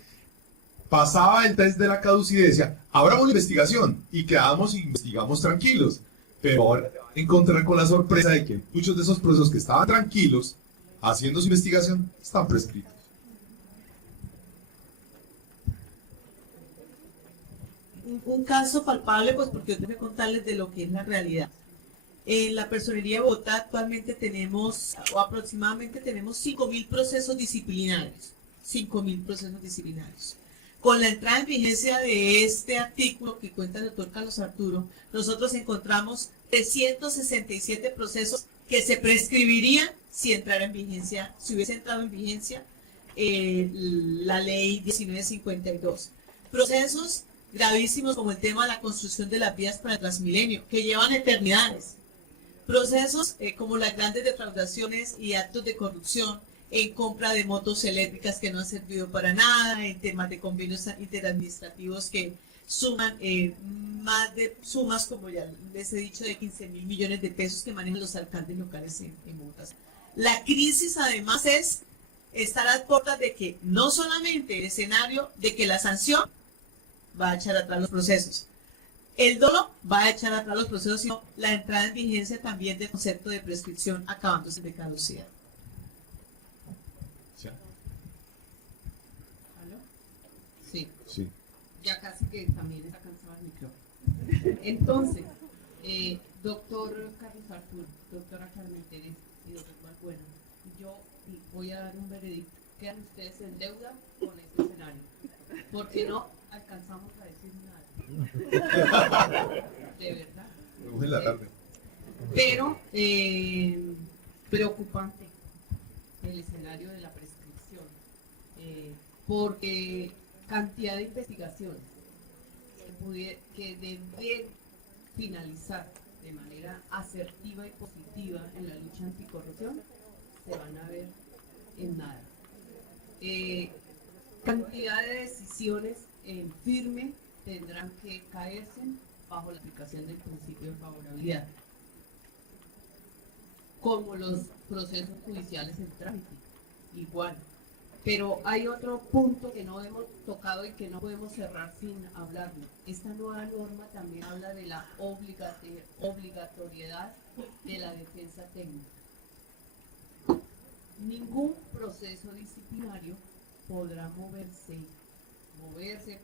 pasaba el test de la caducidad y decía: abramos la investigación, y quedamos y investigamos tranquilos. Pero ahora te van a encontrar con la sorpresa de que muchos de esos procesos que estaban tranquilos haciendo su investigación están prescritos. Un caso palpable, pues porque yo tengo que contarles de lo que es la realidad. En la Personería de Bogotá actualmente tenemos, o aproximadamente tenemos 5.000 procesos disciplinarios. 5.000 procesos disciplinarios. Con la entrada en vigencia de este artículo que cuenta el doctor Carlos Arturo, nosotros encontramos 367 procesos que se prescribirían si entrara en vigencia, si hubiese entrado en vigencia la ley 1952. Procesos gravísimos como el tema de la construcción de las vías para el Transmilenio, que llevan eternidades. Procesos como las grandes defraudaciones y actos de corrupción en compra de motos eléctricas que no han servido para nada, en temas de convenios interadministrativos que suman más de sumas, como ya les he dicho, de 15.000 millones de pesos que manejan los alcaldes locales en Bogotá. La crisis además es estar a puertas de que no solamente el escenario de que la sanción va a echar atrás los procesos, el dolo va a echar atrás los procesos, sino la entrada en vigencia también del concepto de prescripción acabándose de caducidad. ¿Aló? Sí, Sí. ya casi que también está cansado el micrófono. Entonces, doctor Carlos Arturo, doctora Carmen Teresa y doctor Balbuena, yo voy a dar un veredicto. Quedan ustedes en deuda con este escenario, porque no alcanzamos a decir nada. De verdad. Luego en la tarde. Pero preocupante el escenario de la prescripción, porque cantidad de investigaciones que deben finalizar de manera asertiva y positiva en la lucha anticorrupción se van a ver en nada. Cantidad de decisiones en firme tendrán que caerse bajo la aplicación del principio de favorabilidad, como los procesos judiciales en trámite, igual. Pero hay otro punto que no hemos tocado y que no podemos cerrar sin hablarlo. Esta nueva norma también habla de la obligatoriedad de la defensa técnica. Ningún proceso disciplinario podrá moverse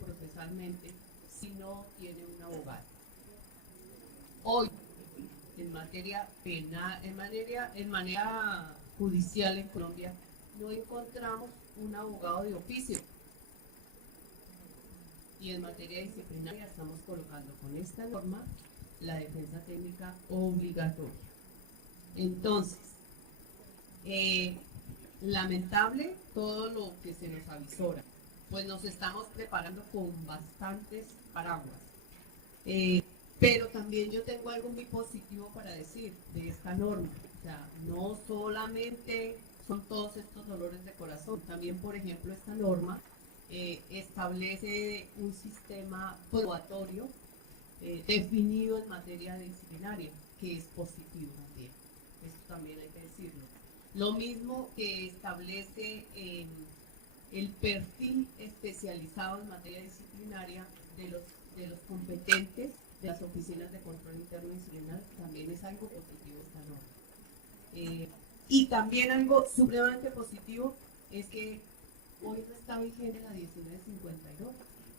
procesalmente si no tiene un abogado. Hoy, en materia penal, en manera judicial en Colombia, no encontramos un abogado de oficio. Y en materia disciplinaria estamos colocando con esta norma la defensa técnica obligatoria. Entonces, lamentable todo lo que se nos avisora, pues nos estamos preparando con bastantes paraguas. Pero también yo tengo algo muy positivo para decir de esta norma. O sea, no solamente son todos estos dolores de corazón, también, por ejemplo, esta norma establece un sistema probatorio definido en materia disciplinaria, que es positivo también. Esto también hay que decirlo. Lo mismo que establece el perfil especializado en materia disciplinaria de los competentes de las oficinas de control interno disciplinar, también es algo positivo esta norma. Y también algo supremamente positivo es que hoy no está vigente la 1952,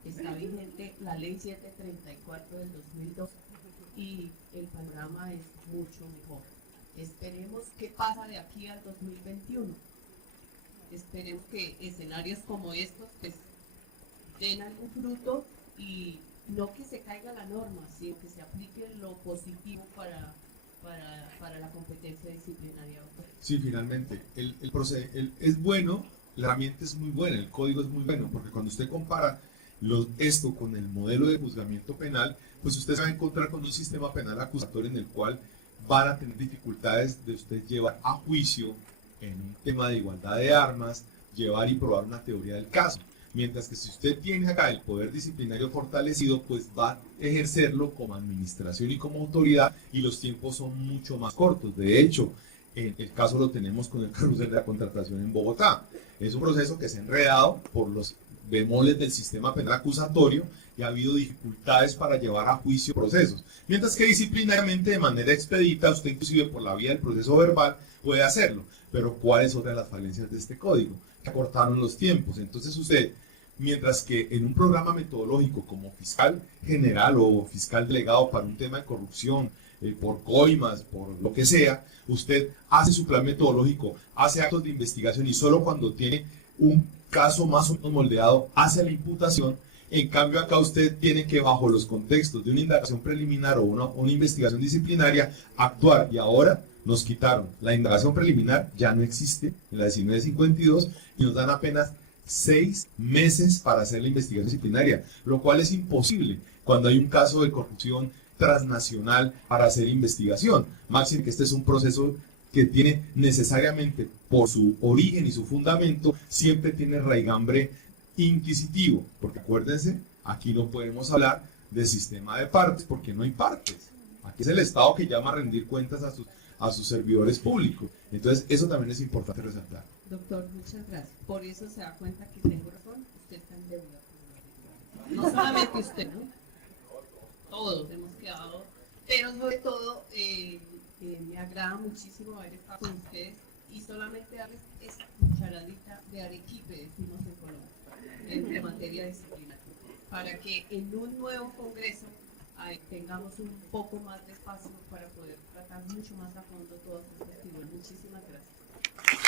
está vigente la ley 734 del 2002 y el panorama es mucho mejor. Esperemos qué pasa de aquí al 2021. Esperemos que escenarios como estos pues, den algún fruto y no que se caiga la norma, sino que se aplique lo positivo para la competencia disciplinaria. Sí, finalmente, es bueno, la herramienta es muy buena, el código es muy bueno, porque cuando usted compara esto con el modelo de juzgamiento penal, pues usted se va a encontrar con un sistema penal acusatorio en el cual van a tener dificultades de usted llevar a juicio en un tema de igualdad de armas, llevar y probar una teoría del caso. Mientras que si usted tiene acá el poder disciplinario fortalecido, pues va a ejercerlo como administración y como autoridad y los tiempos son mucho más cortos. De hecho, el caso lo tenemos con el carrusel de la contratación en Bogotá. Es un proceso que se ha enredado por los bemoles del sistema penal acusatorio y ha habido dificultades para llevar a juicio procesos. Mientras que disciplinariamente, de manera expedita, usted inclusive por la vía del proceso verbal puede hacerlo. Pero ¿cuál es otra de las falencias de este código? Que acortaron los tiempos. Entonces usted, mientras que en un programa metodológico como fiscal general o fiscal delegado para un tema de corrupción, por coimas, por lo que sea, usted hace su plan metodológico, hace actos de investigación y solo cuando tiene un caso más o menos moldeado hace la imputación. En cambio acá usted tiene que, bajo los contextos de una indagación preliminar o una investigación disciplinaria, actuar. Y ahora nos quitaron la indagación preliminar, ya no existe en la 1952 y nos dan apenas 6 meses para hacer la investigación disciplinaria, lo cual es imposible cuando hay un caso de corrupción transnacional para hacer investigación. Máxime que este es un proceso que tiene necesariamente, por su origen y su fundamento, siempre tiene raigambre inquisitivo, porque acuérdense, aquí no podemos hablar de sistema de partes, porque no hay partes. Aquí es el Estado que llama a rendir cuentas a sus servidores públicos. Entonces, eso también es importante resaltar. Doctor, muchas gracias. Por eso se da cuenta que tengo razón, usted está en deuda. No solamente usted, ¿no? Todos hemos quedado, pero sobre todo me agrada muchísimo haber estado con ustedes y solamente darles esa cucharadita de arequipe, decimos en Colombia, en materia disciplinaria, para que en un nuevo congreso tengamos un poco más de espacio para poder tratar mucho más a fondo todas estas figuras. Muchísimas gracias.